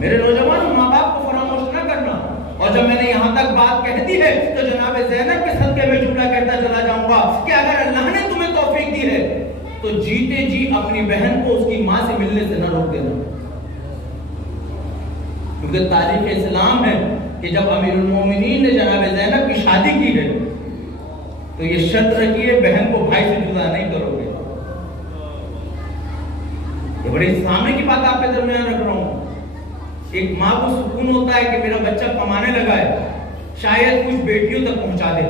میرے نوجوانوں، ماں باپ کو فراموش نہ کرنا۔ اور جب میں نے یہاں تک بات کہہ دی ہے تو جناب زینب کے صدقے میں جملہ کہتا چلا جاؤں گا کہ اگر اللہ نے تمہیں توفیق دی ہے تو جیتے جی اپنی بہن کو اس کی ماں سے ملنے سے نہ روک دینا، کیونکہ تاریخ اسلام ہے کہ جب امیر المومنین نے جناب زینب کی شادی کی ہے تو یہ شرط رکھی ہے بہن کو بھائی سے جدا نہیں کرو گے۔ یہ بڑی سامنے کی بات آپ کے درمیان رکھ رہا ہوں۔ ایک ماں کو سکون ہوتا ہے کہ میرا بچہ کمانے لگا ہے، شاید کچھ بیٹیوں تک پہنچا دے،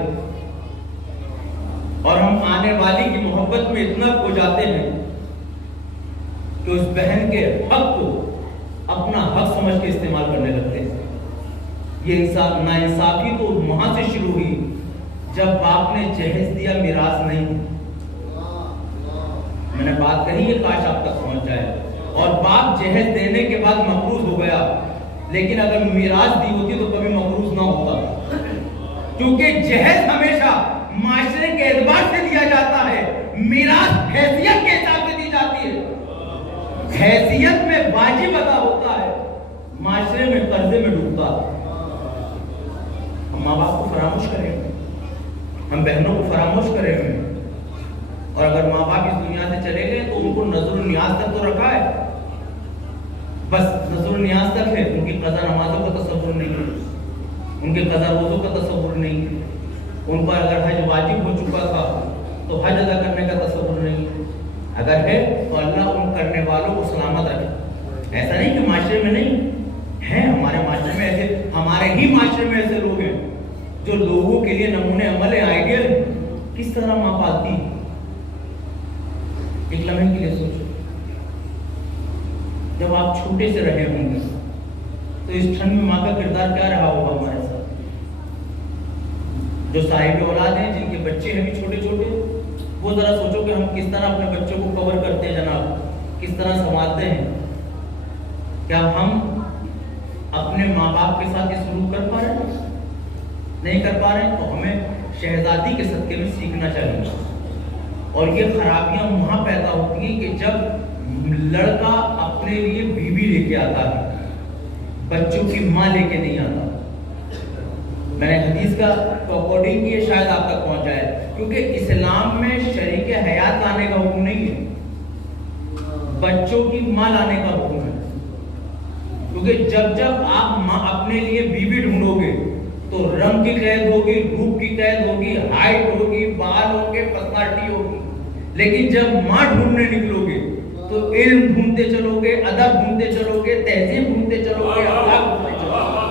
اور ہم آنے والی کی محبت میں اتنا کھو جاتے ہیں کہ اس بہن کے حق کو اپنا حق سمجھ کے استعمال کرنے لگتے ہیں۔ یہ ناانصافی تو وہاں سے شروع ہوئی جب باپ نے جہیز دیا، میراث نہیں۔ میں نے بات کہی ہے، کاش آپ تک پہنچ جائے۔ اور باپ جہیز دینے کے بعد مقروض ہو گیا، لیکن اگر میراث دی ہوتی تو کبھی مقروض نہ ہوتا، کیونکہ جہیز ہمیشہ معاشرے کے اعتبار سے دیا جاتا ہے، میراث حیثیت کے حساب سے دی جاتی ہے۔ حیثیت میں واجب ادا ہوتا ہے، معاشرے میں قرضے میں ڈوبتا۔ ہم ماں باپ کو فراموش کریں گے، ہم بہنوں کو فراموش کریں گے، اور اگر ماں باپ اس دنیا سے چلے گئے تو ان کو نظر و نیاز تک تو رکھا ہے، بس نظر و نیاز تک ہے، ان کی قضا نمازوں کا تصور نہیں ہے، ان کے قضا روزوں کا تصور نہیں ہے، ان پر اگر حج واجب ہو چکا تھا تو حج ادا کرنے کا تصور نہیں ہے، اگر ہے تو اللہ ان کرنے والوں کو سلامت رکھے۔ ایسا نہیں کہ معاشرے میں نہیں ہیں، ہمارے معاشرے میں ایسے، ہمارے ہی معاشرے میں ایسے لوگ ہیں جو لوگوں کے لیے نمونے عمل ہیں، آئیڈیل ہیں۔ کس طرح ماں پالتی؟ ایک لمحے کے لیے سوچو، جب آپ چھوٹے سے رہے ہوں گے تو اس ٹھنڈ میں ماں کا کردار کیا رہا ہوگا ہمارے ساتھ؟ جو صاحب اولاد ہیں، جن کے بچے ہیں بھی چھوٹے چھوٹے، وہ ذرا سوچو کہ ہم کس طرح اپنے بچوں کو کور کرتے ہیں جناب، کس طرح سنبھالتے ہیں۔ کیا ہم اپنے ماں باپ کے ساتھ یہ سلوک کر پا رہے ہیں؟ نہیں کر پا رہے ہیں تو ہمیں شہزادی کے صدقے میں سیکھنا چاہیے۔ اور یہ خرابیاں وہاں پیدا ہوتی ہیں کہ جب لڑکا اپنے لیے بیوی لے کے آتا ہے، بچوں کی ماں لے کے نہیں آتا۔ میں نے حدیث کا اکارڈنگ کیا، شاید آپ تک پہنچ جائے، کیونکہ اسلام میں شریک حیات لانے کا حکم نہیں ہے، بچوں کی ماں لانے کا حکم ہے۔ کیونکہ جب آپ ماں اپنے لیے بیوی ڈھونڈو گے تو رنگ کی قید ہوگی، روپ کی قید ہوگی، ہائٹ ہوگی، بال ہوگے، پرسنالٹی ہوگی، لیکن جب ماں ڈھونڈنے نکلو گے تو علم ڈھونڈتے چلو گے، ادب ڈھونڈتے چلو گے، تہذیب ڈھونڈتے چلو گے، اخلاق ڈھونڈتے چلو گے۔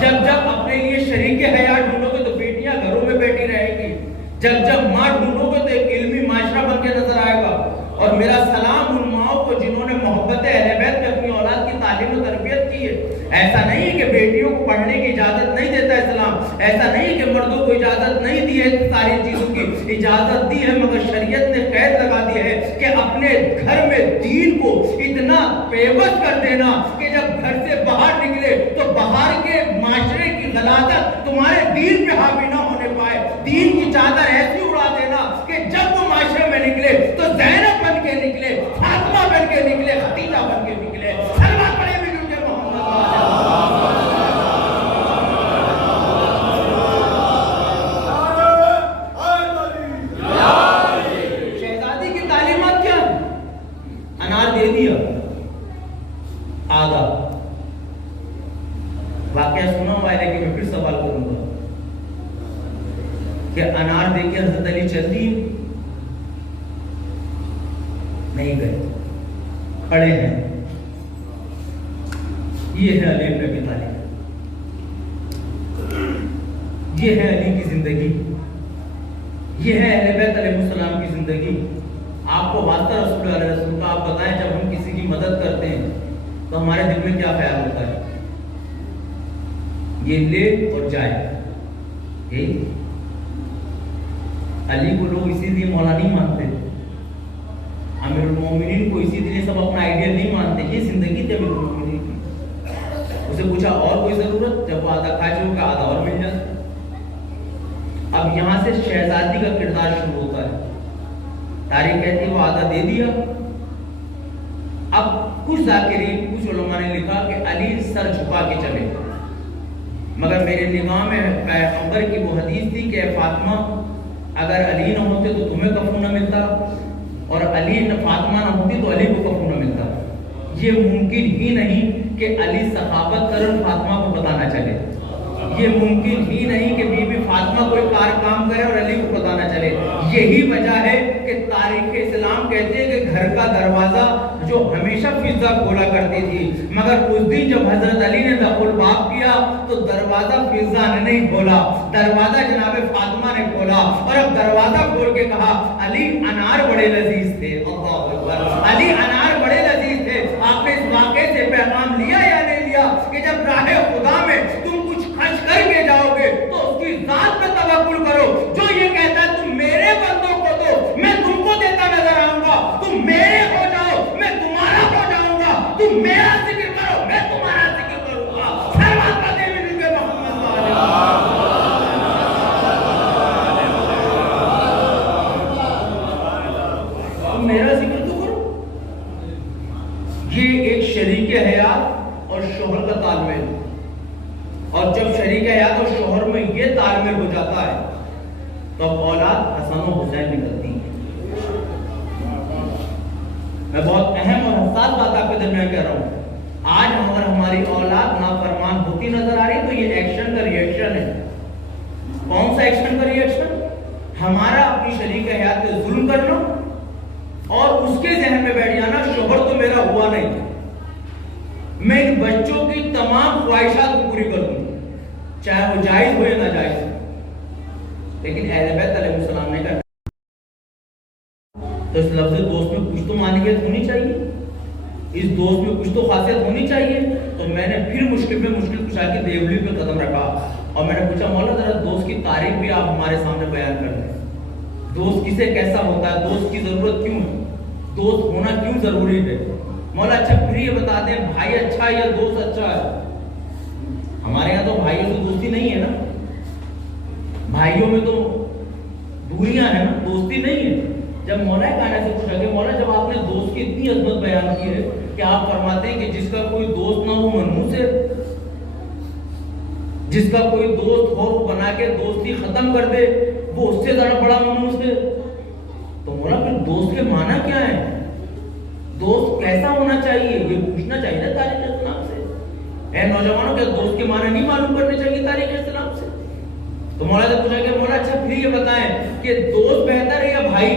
جب اپنے لیے شریک حیات ڈھونڈو گے تو بیٹیاں گھروں میں بیٹھی رہیں گی، جب ماں ڈھونڈو گے تو ایک علمی معاشرہ بن کے نظر آئے گا۔ اور میرا سلام ان ماؤں کو محبت اہل بیت میں اپنی اولاد کی تعلیم و تربیت کی ہے۔ ایسا نہیں کہ بیٹیوں کو پڑھنے کی اجازت نہیں دیتا اسلام، ایسا نہیں کہ مردوں کو اجازت نہیں دی ہے ساری چیزوں کی، اجازت دی ہے، مگر شریعت نے قید لگا دی ہے کہ اپنے گھر میں دین کو اتنا پیوست کر دینا کہ جب گھر سے باہر نکلے تو باہر کے معاشرے کی غلاظت تمہارے دین پہ حاوی نہ ہونے پائے، دین کی چادر ایسی اڑا دینا کہ جب وہ معاشرے میں نکلے تو زینب بن کے نکلے، فاطمہ بن کے نکلے، خدیجہ بن کے نکلے۔ سلوات پڑھیں بھی کیونکہ شہزادی کی تعلیمات کیا؟ انار دے دیا آدھا، واقعہ سنا ہوا ہے لیکن میں پھر سوال کروں گا کہ انار دے کے حضرت علی چل دیے؟ نہیں گئے، کھڑے ہیں۔ یہ ہے علی بن ابی طالب، یہ ہے علی کی زندگی، یہ ہے اہل بیت علیہ السلام کی زندگی۔ آپ کو واسطہ رسول اللہ علیہ وسلم کا آپ بتائیں، جب ہم کسی کی مدد کرتے ہیں تو ہمارے دل میں کیا خیال ہوتا ہے؟ یہ لے اور جائے۔ یہی علی کو لوگ اسی لیے مولا نہیں مانتے، امیر المومنین کو اسی لیے سب اپنا آئیڈیل نہیں مانتے۔ یہ زندگی تھی امیر المومنین کی۔ اسے پوچھا اور کوئی ضرورت؟ جب وہ آدھا کھا چکا آدھا اور مل جاتا۔ اب یہاں سے شہزادی کا کردار شروع ہوتا ہے۔ تاریخ کہتی ہے وہ آدھا دے دیا۔ اب کچھ ذاکرین، کچھ علماء نے لکھا کہ علی سر جھکا کے چلے، مگر میرے نگاہ میں پیغمبر کی وہ حدیث تھی کہ فاطمہ اگر علی نہ ہوتے تو تمہیں کفن نہ ملتا، اور علی نہ فاطمہ نہ ہوتی تو علی کو کفن نہ ملتا۔ یہ ممکن ہی نہیں کہ علی صحابت کرن فاطمہ کو پتہ نہ چلے، یہ ممکن ہی نہیں کہ بی بی فاطمہ کوئی کام کرے اور علی کو پتہ نہ چلے۔ یہی وجہ ہے کہ تاریخ اسلام کہتے ہیں کہ گھر کا دروازہ جو ہمیشہ فضا کھولا کرتی تھی، مگر اس دن جب حضرت علی نے دخول باب کیا تو دروازہ فضا نے نہیں کھولا، دروازہ جناب فاطمہ نے کھولا، اور اب دروازہ کھول کے کہا علی انار بڑے لذیذ تھے۔ اللہ اکبر، علی انار بڑے لذیذ تھے۔ آپ نے اس واقعے سے پیغام لیا یا نہیں لیا کہ جب راہ خدا میں تم کچھ خرچ کر کے جاؤ گے تو اس کی ذات پہ توکل کرو۔ جو یہ کہتا ہے تم میرے بندوں کو دو، میں تم کو دیتا نظر آؤں گا، تم میرے ہو جاؤ میں تمہارا ہو جاؤں گا، تم میرا ذکر کرو میں تمہارا ذکر کروں گا۔ سلوات پڑھیں بھی کیونکہ محمد تم میرا ذکر تو کرو۔ یہ ایک شریک حیات اور شوہر کا تال میل، اور جب شریک حیات اور شوہر میں یہ تال میل ہو جاتا ہے تو اب اولاد حسن و حسین نکلتی ہے۔ میں بہت اہم اور حساس بات آپ کے درمیان کہہ رہا ہوں۔ آج اگر ہماری اولاد نافرمان ہوتی نظر آ رہی تو یہ ایکشن کا ریئیکشن ہے۔ کون سا ایکشن کا ریئیکشن؟ ہمارا اپنی شریک حیات پہ ظلم کرنا اور اس کے ذہن میں بیٹھ جانا شوہر تو میرا ہوا نہیں، میں ان بچوں کی تمام خواہشات کو پوری کر دوں، چاہے وہ جائز ہو یا ناجائز۔ لیکن اہل بیت علیہ السلام نے کہا تو اس لفظ دوست میں کچھ تو مانیت ہونی چاہیے، اس دوست میں کچھ تو خاصیت ہونی چاہیے۔ تو میں نے پھر مشکل پہ مشکل کچھ آ کے دیولی پہ قدم رکھا اور میں نے پوچھا مولا ذرا دوست کی تعریف بھی آپ ہمارے سامنے بیان کر دیں، دوست کسے کیسا ہوتا ہے، دوست کی ضرورت کیوں ہے، دوست ہونا کیوں ضروری ہے۔ مولا اچھا پھر یہ بتا دیں بھائی اچھا ہے یا دوست اچھا ہے؟ ہمارے یہاں تو بھائیوں سے دوستی نہیں ہے نا، بھائیوں میں تو دوریاں ہیں نا، دوستی نہیں ہے۔ جب مولا کہنے سے پوچھا کہ مولا جب آپ نے دوست کی اتنی عظمت بیان کی ہے کہ آپ فرماتے ہیں کہ جس کا کوئی دوست نہ ہو منحوس ہے، جس کا کوئی دوست ہو وہ بنا کے دوستی ختم کر دے وہ اس سے زیادہ بڑا منحوس ہے، تو مولا پھر دوست کے معنی کیا ہے، دوست کیسا ہونا چاہیے، یہ پوچھنا چاہیے نا تاریخ اسلام سے۔ اے نوجوانوں کے دوست کے معنی نہیں معلوم کرنے چاہیے تاریخ اسلام سے؟ تو مولا سے پوچھا کہ مولا اچھا پھر یہ بتائیں کہ دوست بہتر ہے یا بھائی،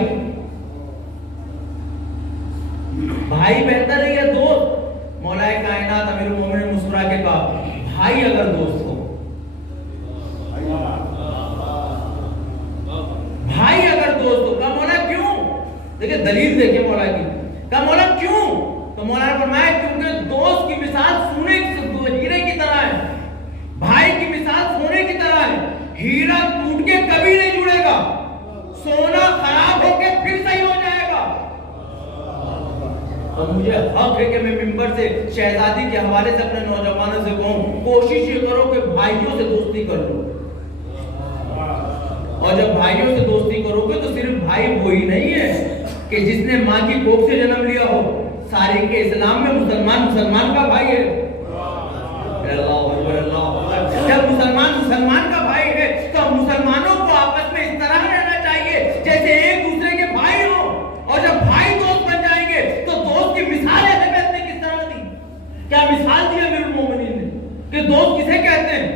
بھائی بہتر ہے یا دوست؟ مولا کائنات امیر المومنین مسکرا کے کہا بھائی اگر دوست ہو، بھائی اگر دوست ہو۔ کہا مولا کیوں؟ دیکھیں دلیل دیکھیں مولا کی، کہا مولا کیوں؟ تو مولانا فرمایا کیونکہ دوست کی مثال سونے ہیرے کی طرح ہے، بھائی کی مثال سونے کی طرح ہے. ہیرا ٹوٹ کے کبھی نہیں جڑے گا، سونا خراب ہو کے پھر صحیح ہو جائے گا. اور مجھے حق ہے کہ میں ممبر سے شہزادی کے حوالے سے اپنے نوجوانوں سے کہوں کوشش یہ کرو کہ بھائیوں سے دوستی کر لو. اور جب بھائیوں سے دوستی کرو گے تو صرف بھائی وہی نہیں ہے کہ جس نے ماں کی کوکھ سے جنم لیا ہو. سارے کے اسلام میں مسلمان کا بھائی ہے. جب مسلمان کا بھائی ہے تو مسلمانوں کو آپس میں اس طرح رہنا چاہیے جیسے ایک دوسرے کے بھائی ہوں. اور جب بھائی دوست بن جائیں گے تو دوست کی مثال اہل بیت نے کس طرح دی؟ کیا مثال دی امیر المومنین نے کہ دوست کسے کہتے ہیں؟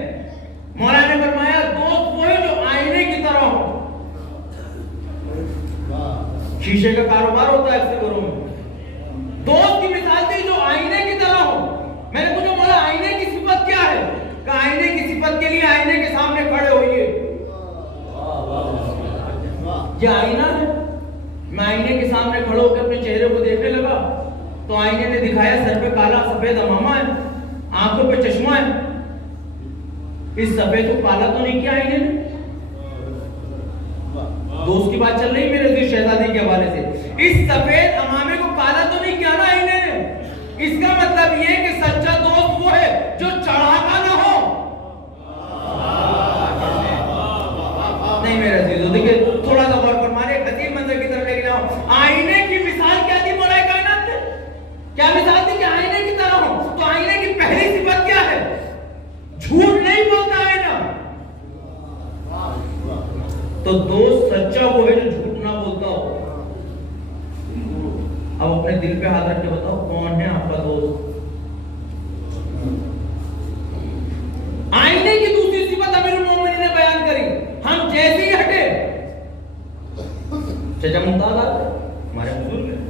مولانا نے فرمایا دوست وہ ہے جو آئینے کی طرح ہو. شیشے کا کاروبار ہوتا ہے اکثر گھروں میں. دوست کی مثال دی جو آئینے کی طرح ہو. میں نے پوچھا مولا آئینے کی صفت کیا ہے؟ کہ آئینے کی صفت کے لیے آئینے کے سامنے کھڑے ہوئیے. یہ آئینہ ہے. میں آئینے کے سامنے کھڑے ہو کے اپنے چہرے کو دیکھنے لگا تو آئینے نے دکھایا سر پہ کالا سفید امامہ ہے، آنکھوں پہ چشمہ ہے. اس سفید کو کالا تو نہیں کیا آئینے نے؟ دوست کی بات چل رہی میرے عزیز شہزادی کے حوالے سے. اس سفید امامے کو کالا تو نہیں کیا نا آئینے نے؟ اس کا مطلب یہ کہ سچا دوست وہ ہے جو چڑھاتا نہ ہو. نہیں میرے عزیزو دیکھیں تھوڑا سا غور فرمائیے، حسین منظر کی طرف لے کے جاؤ. آئینے کی مثال کیا دی مولا کائنات نے؟ کیا مثال دی کہ آئینے کی طرح ہو؟ تو آئینے کی پہلی صفت کیا ہے؟ جھوٹ نہیں بولتا آئینہ. تو دوست سچا وہ ہے جو جھوٹ نہ بولتا ہو. اب اپنے دل پہ ہاتھ رکھ کے بتاؤ کون ہے آپ کا دوست؟ آئینے کی دوسری صفت امیر المومنین نے بیان کری. ہم جیسے ہی ہٹے چچا ممتاز آتے ہمارے بزرگ ہیں.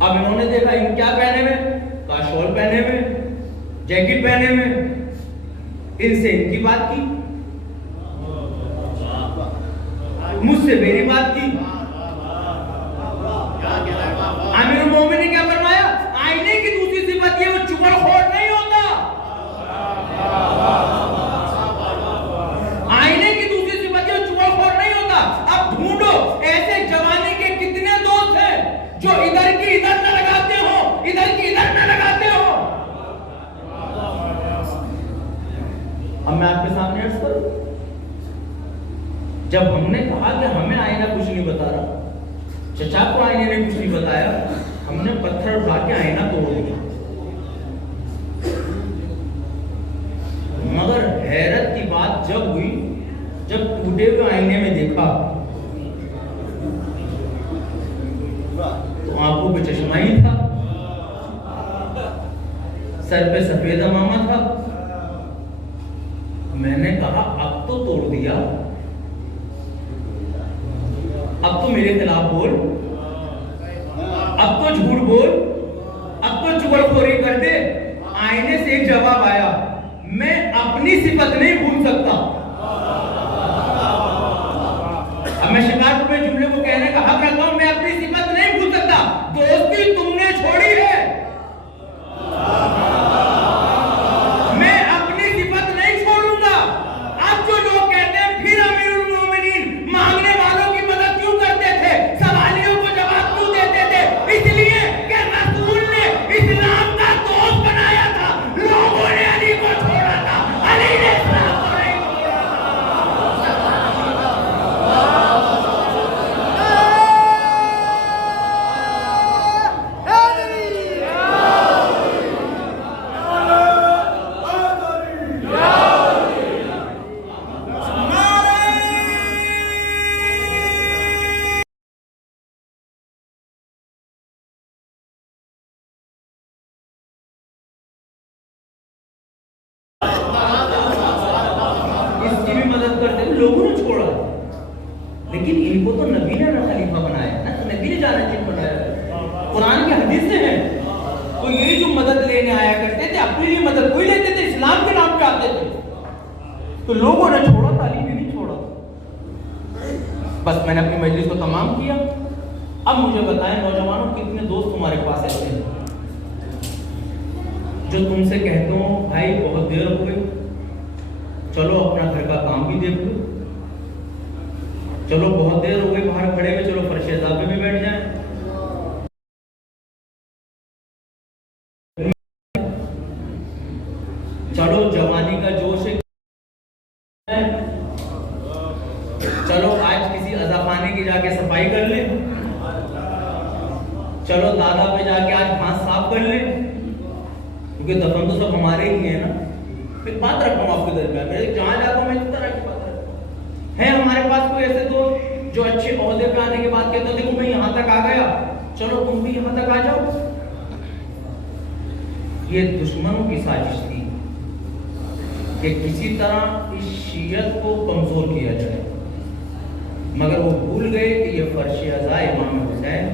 اب انہوں نے دیکھا ان کیا پہنے ہوئے؟ کا شال پہنے ہوئے، جیکٹ پہنے ہوئے. ان سے ان کی بات کی، مجھ سے میری بات کی. امیر المومنین نے کیا فرمایا؟ آئینے کی دوسری صفت یہ وہ چغل خور نہیں ہوتا. آئینے کی دوسری صفت یہ چغل خور نہیں ہوتا. اب ڈھونڈو ایسے جوانی کے کتنے دوست ہیں جو ادھر کی ادھر نہ لگاتے ہو، ادھر کی ادھر نہ لگاتے ہو. اب میں آپ کے سامنے عرض کروں، جب ہم نے کہا کہ ہمیں آئینہ کچھ نہیں بتا رہا، چچا کو آئینے نے کچھ نہیں بتایا، ہم نے پتھر اٹھا کے آئینہ توڑ دیا. مگر حیرت کی بات جب ہوئی جب ٹوٹے ہوئے آئینے میں دیکھا تو آنکھوں پہ چشمہ ہی تھا، سر پہ سفید امامہ تھا. میں نے کہا اب تو توڑ دیا، اب تو میرے خلاف بول، اب تو جھوٹ بول، اب تو چغل خوری کر دے. آئینے سے ایک جواب آیا، میں اپنی صفت نہیں بھول سکتا. اب میں شکار میں جملے کو کہنے کا حق رکھتا ہوں، میں اپنی صفت نہیں بھول سکتا. دوستی تم نے چھوڑی ہے، میں اپنی صفت نہیں چھوڑوں گا. اب جو لوگ کہتے ہیں پھر امیر المومنین مانگنے والوں کی مدد کیوں کرتے تھے، سوالیوں کو جواب کیوں دیتے تھے؟ اس لیے کہ رسول نے اسلام کا دوست بنایا تھا. لوگوں نے علی کو چھوڑا تھا، علی نے اسلام کو نہیں چھوڑا. اس کی بھی مدد کرتے ہیں، لوگوں نے چھوڑا. لیکن ان کو تو نبی نے خلیفہ بنایا نا، نبی نے جانا چاہیے بنایا. قرآن کی حدیث سے ہیں. تو یہ جو مدد لینے آیا کرتے تھے اپنے لیے مدد کوئی لیتے تھے، اسلام کے نام پہ آتے تھے. تو لوگوں نے چھوڑا، تعلیم بھی نہیں چھوڑا. بس میں نے اپنی مجلس کو تمام کیا. اب مجھے بتائیں نوجوانوں کتنے دوست تمہارے پاس ایسے ہیں؟ جو تم سے کہتا ہوں بھائی بہت دیر ہو گئی، چلو اپنا گھر کا کام بھی دیکھ لو، چلو بہت دیر ہو گئی باہر کھڑے ہوئے، چلو فرش عذاب پہ بھی بیٹھ جائیں، چلو جوانی کا جوش ہے، چلو آج کسی عزاخانے کی جا کے صفائی کر لیں، چلو دادا پہ جا کے آج ہاتھ صاف کر لیں، کیونکہ دفن تو سب ہمارے ہی ہیں نا۔ پھر بات رکھتا ہوں آپ کے درمیان، میں جہاں جاتا ہوں میں اس طرح کی بات رکھتا ہوں۔ ہے ہمارے پاس کوئی ایسے دوست جو اچھے عہدے پہ آنے کے بعد کہتے ہیں دیکھو میں یہاں تک آ گیا، چلو تم بھی یہاں تک آ جاؤ۔ یہ دشمنوں کی سازش تھی کہ کسی طرح اس شیعت کو کمزور کیا جائے، مگر وہ بھول گئے کہ یہ فرش عزا امام حسین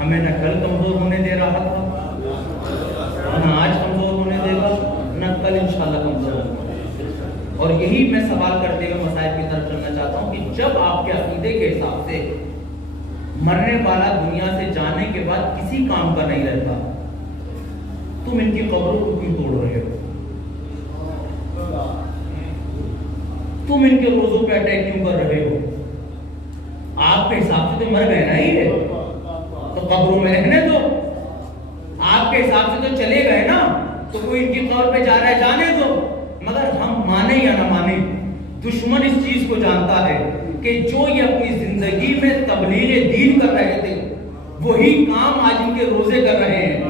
ہمیں نہ کل کمزور ہونے دے رہا تھا، نہ آج کمزور ہونے دے گا، نہ کل انشاءاللہ کمزور ہوگا۔ اور یہی میں سوال کرتے ہوئے مسائل کی طرف چلنا چاہتا ہوں کہ جب آپ کے عقیدے کے حساب سے مرنے والا دنیا سے جانے کے بعد کسی کام کا نہیں رہتا، تم ان کی قبروں کو کیوں توڑ رہے ہو؟ تم ان کے روزوں پہ اٹیک کیوں کر رہے ہو؟ آپ کے حساب سے تو مر گئے نا یہ، تو قبروں میں رہنے دو۔ آپ کے حساب سے تو چلے گئے نا، تو کوئی ان کی قبر پہ جا رہا ہے جانے دو۔ مگر ہم مانے یا نہ مانے، دشمن اس چیز کو جانتا ہے کہ جو یہ اپنی زندگی میں تبلیغ دین کر رہے تھے وہی کام آج ان کے روزے کر رہے ہیں،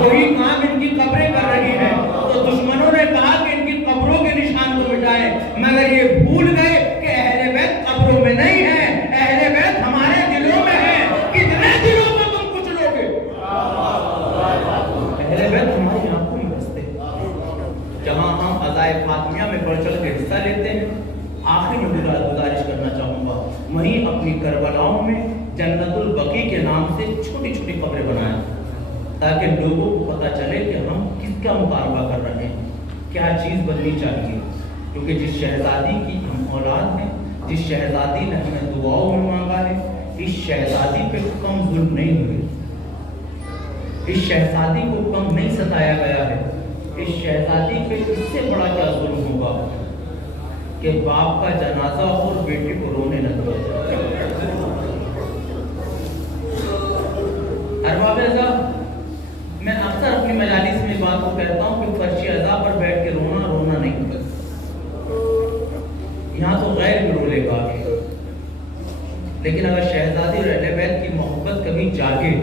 وہی کام ان کی قبریں کر رہی ہیں۔ تو دشمنوں نے کہا کہ ان کی قبروں کے نشان کو مٹائیں، مگر یہ بھول گئے کہ اہل بیت قبروں میں نہیں ہے، اہل بیت ہمارے دلوں میں ہے۔ کتنے دلوں میں تم کچھ لوگے؟ اہل بیت ہماری آنکھوں میں بستے، جہاں ہم عزائے فاطمیہ میں بڑھ چڑھ کے حصہ لیتے ہیں۔ آخر میں گزارش کرنا چاہوں گا، وہیں اپنی کربلاؤں میں جنت البقیع کے نام سے چھوٹی چھوٹی قبریں بنائیں، تاکہ لوگوں کو پتہ چلے کہ ہم کس کا مطالبہ کر رہے ہیں، کیا چیز بننی چاہیے۔ کیونکہ جس شہزادی کی ہم اولاد ہیں، جس شہزادی نے ہمیں دعاؤں میں مانگا ہے، اس شہزادی پہ کم ظلم نہیں ہوئے، اس شہزادی کو کم نہیں ستایا گیا ہے۔ اس شہزادی پہ اس سے بڑا کیا ظلم ہوگا کہ باپ کا جنازہ اور بیٹے کو رونے نہ دیا جائے۔ ارباب عزا، میں اکثر اپنی مجالس میں بات کو کہتا ہوں کہ فرش عزا پر بیٹھ کے رونا نہیں ہوتا، یہاں تو غیر بھی رو لے گا، لیکن اگر شہزادی اور اہل بیت کی محبت کبھی جاگے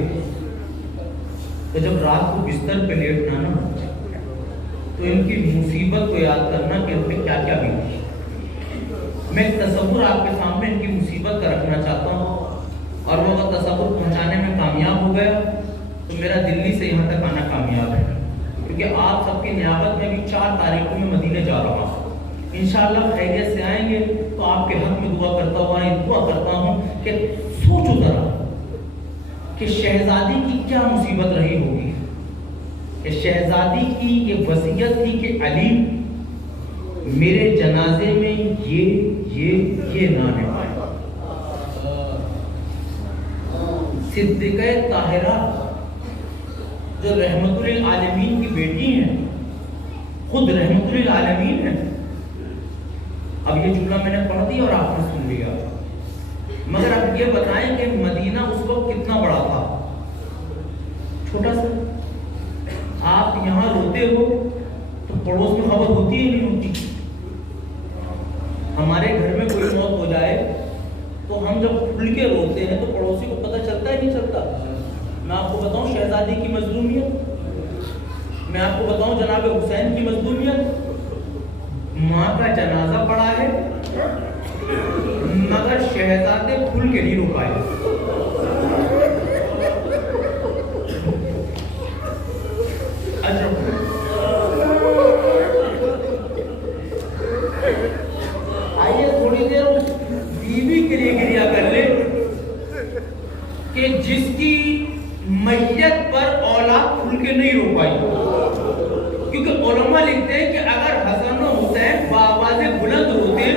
تو جب رات کو بستر پہ لیٹنا نا، تو ان کی مصیبت کو یاد کرنا کہ ان پہ کیا کیا بیتی۔ میں ایک تصور آپ کے سامنے ان کی مصیبت کا رکھنا چاہتا ہوں، اور وہ اگر تصور پہنچانے میں کامیاب ہو گیا تو میرا دلی سے یہاں تک آنا کامیاب ہے، کیونکہ آپ سب کی نیابت میں بھی 4 تاریخوں میں مدینے جا رہا ہوں۔ انشاءاللہ خیریت سے آئیں گے تو آپ کے حق میں دعا کرتا ہوں کہ سوچو ذرا کہ شہزادی کی کیا مصیبت رہی ہوگی کہ شہزادی کی یہ وصیت تھی کہ علی میرے جنازے میں یہ نہ نپائے۔ صدیقہ طاہرہ جو رحمت للعالمین کی بیٹی ہیں، خود رحمت للعالمین ہیں۔ اب یہ جملہ میں نے پڑھ دیا اور آپ نے سن لیا، مگر اب یہ بتائیں کہ مدینہ اس وقت کتنا بڑا تھا؟ چھوٹا سا۔ آپ یہاں روتے ہو تو پڑوس میں خبر ہوتی ہی نہیں ہوتی۔ ہمارے گھر میں کوئی موت ہو جائے تو ہم جب کھل کے روتے ہیں تو پڑوسی کو پتہ چلتا ہی نہیں چلتا۔ میں آپ کو بتاؤں شہزادی کی مظلومیت، میں آپ کو بتاؤں جناب حسین کی مظلومیت۔ ماں کا جنازہ پڑا ہے مگر شہزادے کھل کے نہیں رو پائے۔ آئیے تھوڑی دیر اس بیوی کے لیے گریا کر لے کہ جس کی میت پر اولاد کھل کے نہیں رو پائی، کیونکہ علماء لکھتے ہیں کہ اگر حسن و حسین بآواز بلند روتے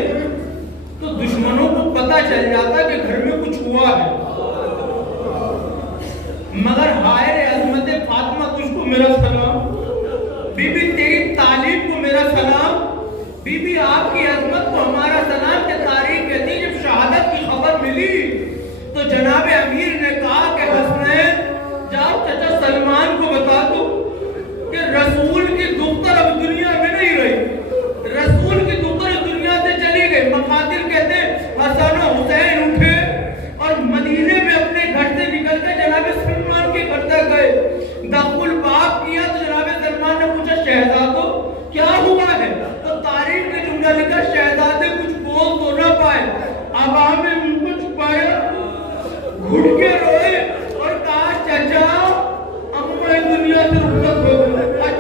تو دشمنوں کو پتہ چل جاتا کہ گھر میں کچھ ہوا ہے، مگر ہائے عظمت فاطمہ تجھ کو میرا سلام، تو جناب امیر نے کہا کہ حسنین جاؤ چچا سلمان کو بتا دو کہ رسول کی دختر اب دنیا میں نہیں رہی، رسول کی دختر دنیا سے چلی گئی۔ مقاتل کہتے ہیں حسن و حسین اٹھے اور مدینے میں اپنے گھر سے نکل کے جناب سلمان کے گھر تک گئے۔ دخل الباب کیا تو جناب سلمان نے پوچھا شہزادو کیا ہوا ہے؟ تو تاریخ میں جملہ لکھا شہزادے کچھ بول تو نہ پائے، عوام میں منہ کو چھپایا، گھٹ کے روئے اور کہا چچا اماں دنیا سے رخصت ہو گئی،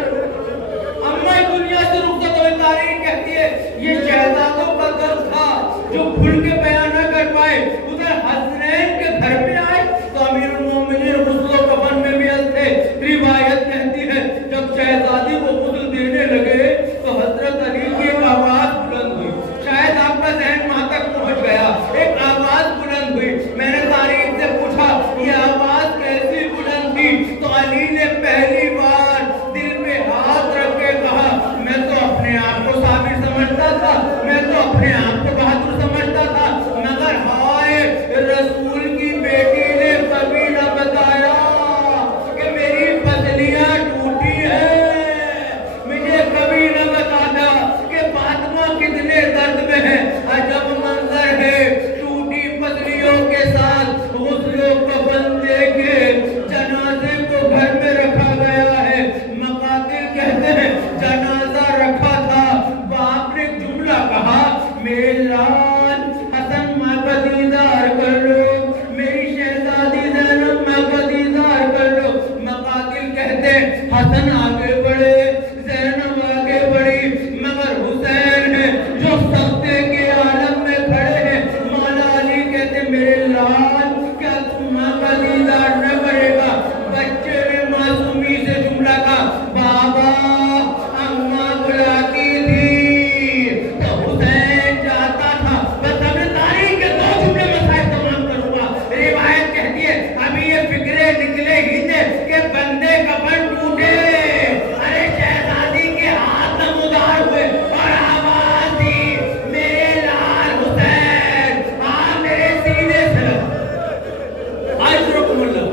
اماں دنیا سے رخصت ہوئی۔ تاریخ کہتی ہے یہ شہزادوں کا درد تھا جو کھل کے بیان نہ کر پائے۔ ادھر حسنین کے گھر پہ آئے تو امیر المومنین غسل و کفن میں بھی تھے۔ روایت کہتی ہے جب شہزادی کو غسل دینے لگے تو حضرت علی کی ایک آواز بلند ہوئی، شاید آپ کا ذہن وہاں تک پہنچ گیا، ایک آواز بلند ہوئی۔ میں نے تاریخ سے پوچھا یہ آواز کیسی بلند تھی؟ تو علی نے پہلی بار دل پہ ہاتھ رکھ کے کہا میں تو اپنے آپ کو صابر سمجھتا تھا، میں تو اپنے آپ کو بہادر سمجھتا تھا، مگر ہائے رسول کی بیٹی نے کبھی نہ بتایا کہ میری پسلیاں ٹوٹی ہیں، مجھے کبھی نہ بتایا کہ فاطمہ کتنے درد میں ہے۔ عجب منظر ہے، ٹوٹی پسلیوں کے ساتھ غسل و کفن دے کے جنازے کو گھر میں رکھا گیا ہے۔ مقاتل کہتے ہیں جنازہ رکھا تھا، باپ نے ایک جملہ کہا میرے لال حسن ماں کا دیدار کر لو، میری شہزادی زینب ماں کا دیدار کر لو۔ مقاتل کہتے ہیں حسن آگے بڑھے، زینب آگے بڑھی، مگر حسین ہے جو سختے کے عالم میں کھڑے ہیں۔ مولا علی کہتے ہیں میرے لال کیا تم ماں کا دیدار نہ کرے گا؟ بچے نے معصومی سے جملہ کہا بابا اماں بلاتی تھی تو حسین جاتا تھا۔ بس اب تاریخ کے دو جملے مسائل تمام کروں گا۔ روایت کہتی ہے ابھی یہ فکرے نکلے ہی تھے کہ بندے کفن ٹوٹے، ارے شہزادی کے ہاتھ نمودار ہوئے اور آواز دی میرے لال حسین آ میرے سینے سے لگ۔ عاشرکم اللہ،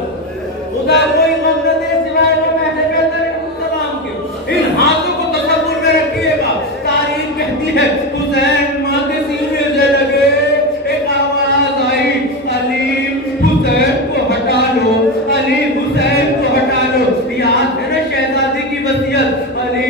خدا کوئی غم نہ دے سوائے وہ مہد بہتر سلام کے۔ ان ہاتھوں کو تصور میں رکھیے گا۔ تاریخ کہتی ہے حسین ماں کے سینے سے لگے، ایک آواز آئی علی حسین کو ہٹا لو، علی حسین کو ہٹا لو۔ یاد ہے نا شہزادی کی وصیت، علی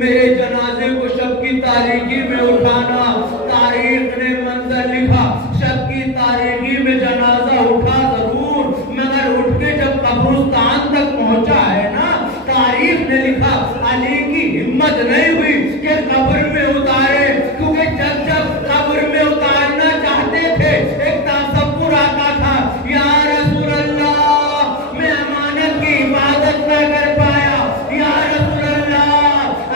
میرے جنازے کو شب کی تاریکی میں اٹھانا۔ تاریخ نے منظر لکھا شب کی تاریکی میں جنازہ اٹھا ضرور، مگر اٹھ کے جب قبرستان تک پہنچا ہے نا، تاریخ نے لکھا علی کی ہمت نہیں ہوئی کہ قبر میں اتارے، کیونکہ جب جب قبر میں اتارنا چاہتے تھے ایک تصور آتا تھا یا رسول اللہ میں امانت کی حفاظت نہ کر پایا، یا رسول اللہ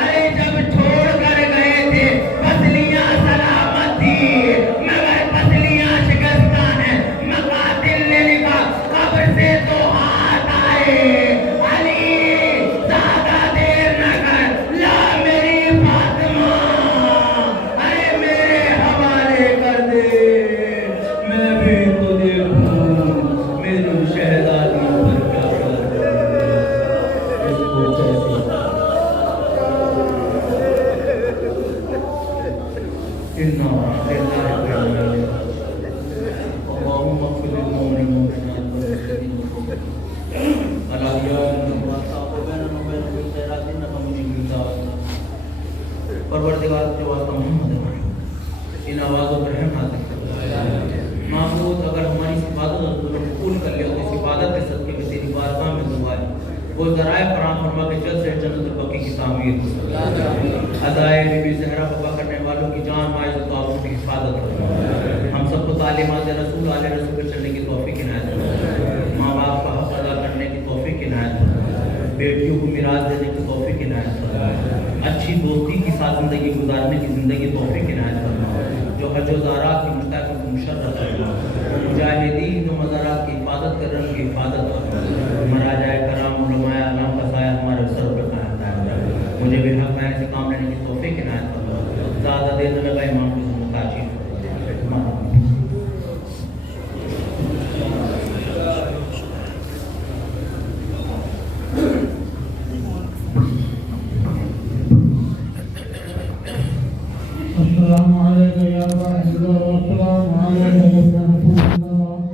ارے جب چھوڑ کر گئے تھے پسلیاں سلامت تھی مگر پسلیاں شکستہ ہیں۔ مقاتل نے لکھا قبر سے تو ہاتھ آئے، علی زیادہ دیر نہ کر، لا میری فاطمہ ارے میرے حوالے کر دے، میں بھی تو دیکھوں میری شہزادی پر کیا کر اس کو کیسے پروردگار کے واسطہ محمد ان آوازوں پر رحم نازل کر۔ معبود اگر ہماری عبادت اور قبول کر لے تو اس عبادت کے صدقے میں تیری بارگاہ میں دعا ہے وہ ذرائع فراہم فرما کے جلد سے جنت البقیع کی تعمیر ہو۔ ادائے بی بی زہرا وفا کرنے والوں کی جان مائز و تعاون کی حفاظت فرما۔ ہم سب کو تعلیمات رسول آل رسول پر چلنے کی توفیق عنایت فرما۔ ماں باپ کا حق ادا کرنے کی توفیق عنایت فرما۔ بیٹیوں کو میراث دینے کی توفیق عنایت فرما۔ اچھی دوستی کی ساتھ زندگی گزارنے کی زندگی توفیق عنایت فرما۔ جو حج و زیارات کی مشتاق کو مشرف فرما۔ مجاہدین و مزارات کی حفاظت کر رہے کی حفاظت فرما۔ مراجع کرام علماء اعلام کا سایہ ہمارے سر پر قائم دائم۔ مجھے بھی حق میں سے کام لینے کی توفیق عنایت فرما۔ زیادہ دیر نہ لگا امام کی ذمہ داری السلام علیکم یا رسول اللہ، السلام علیکم یا رسول اللہ۔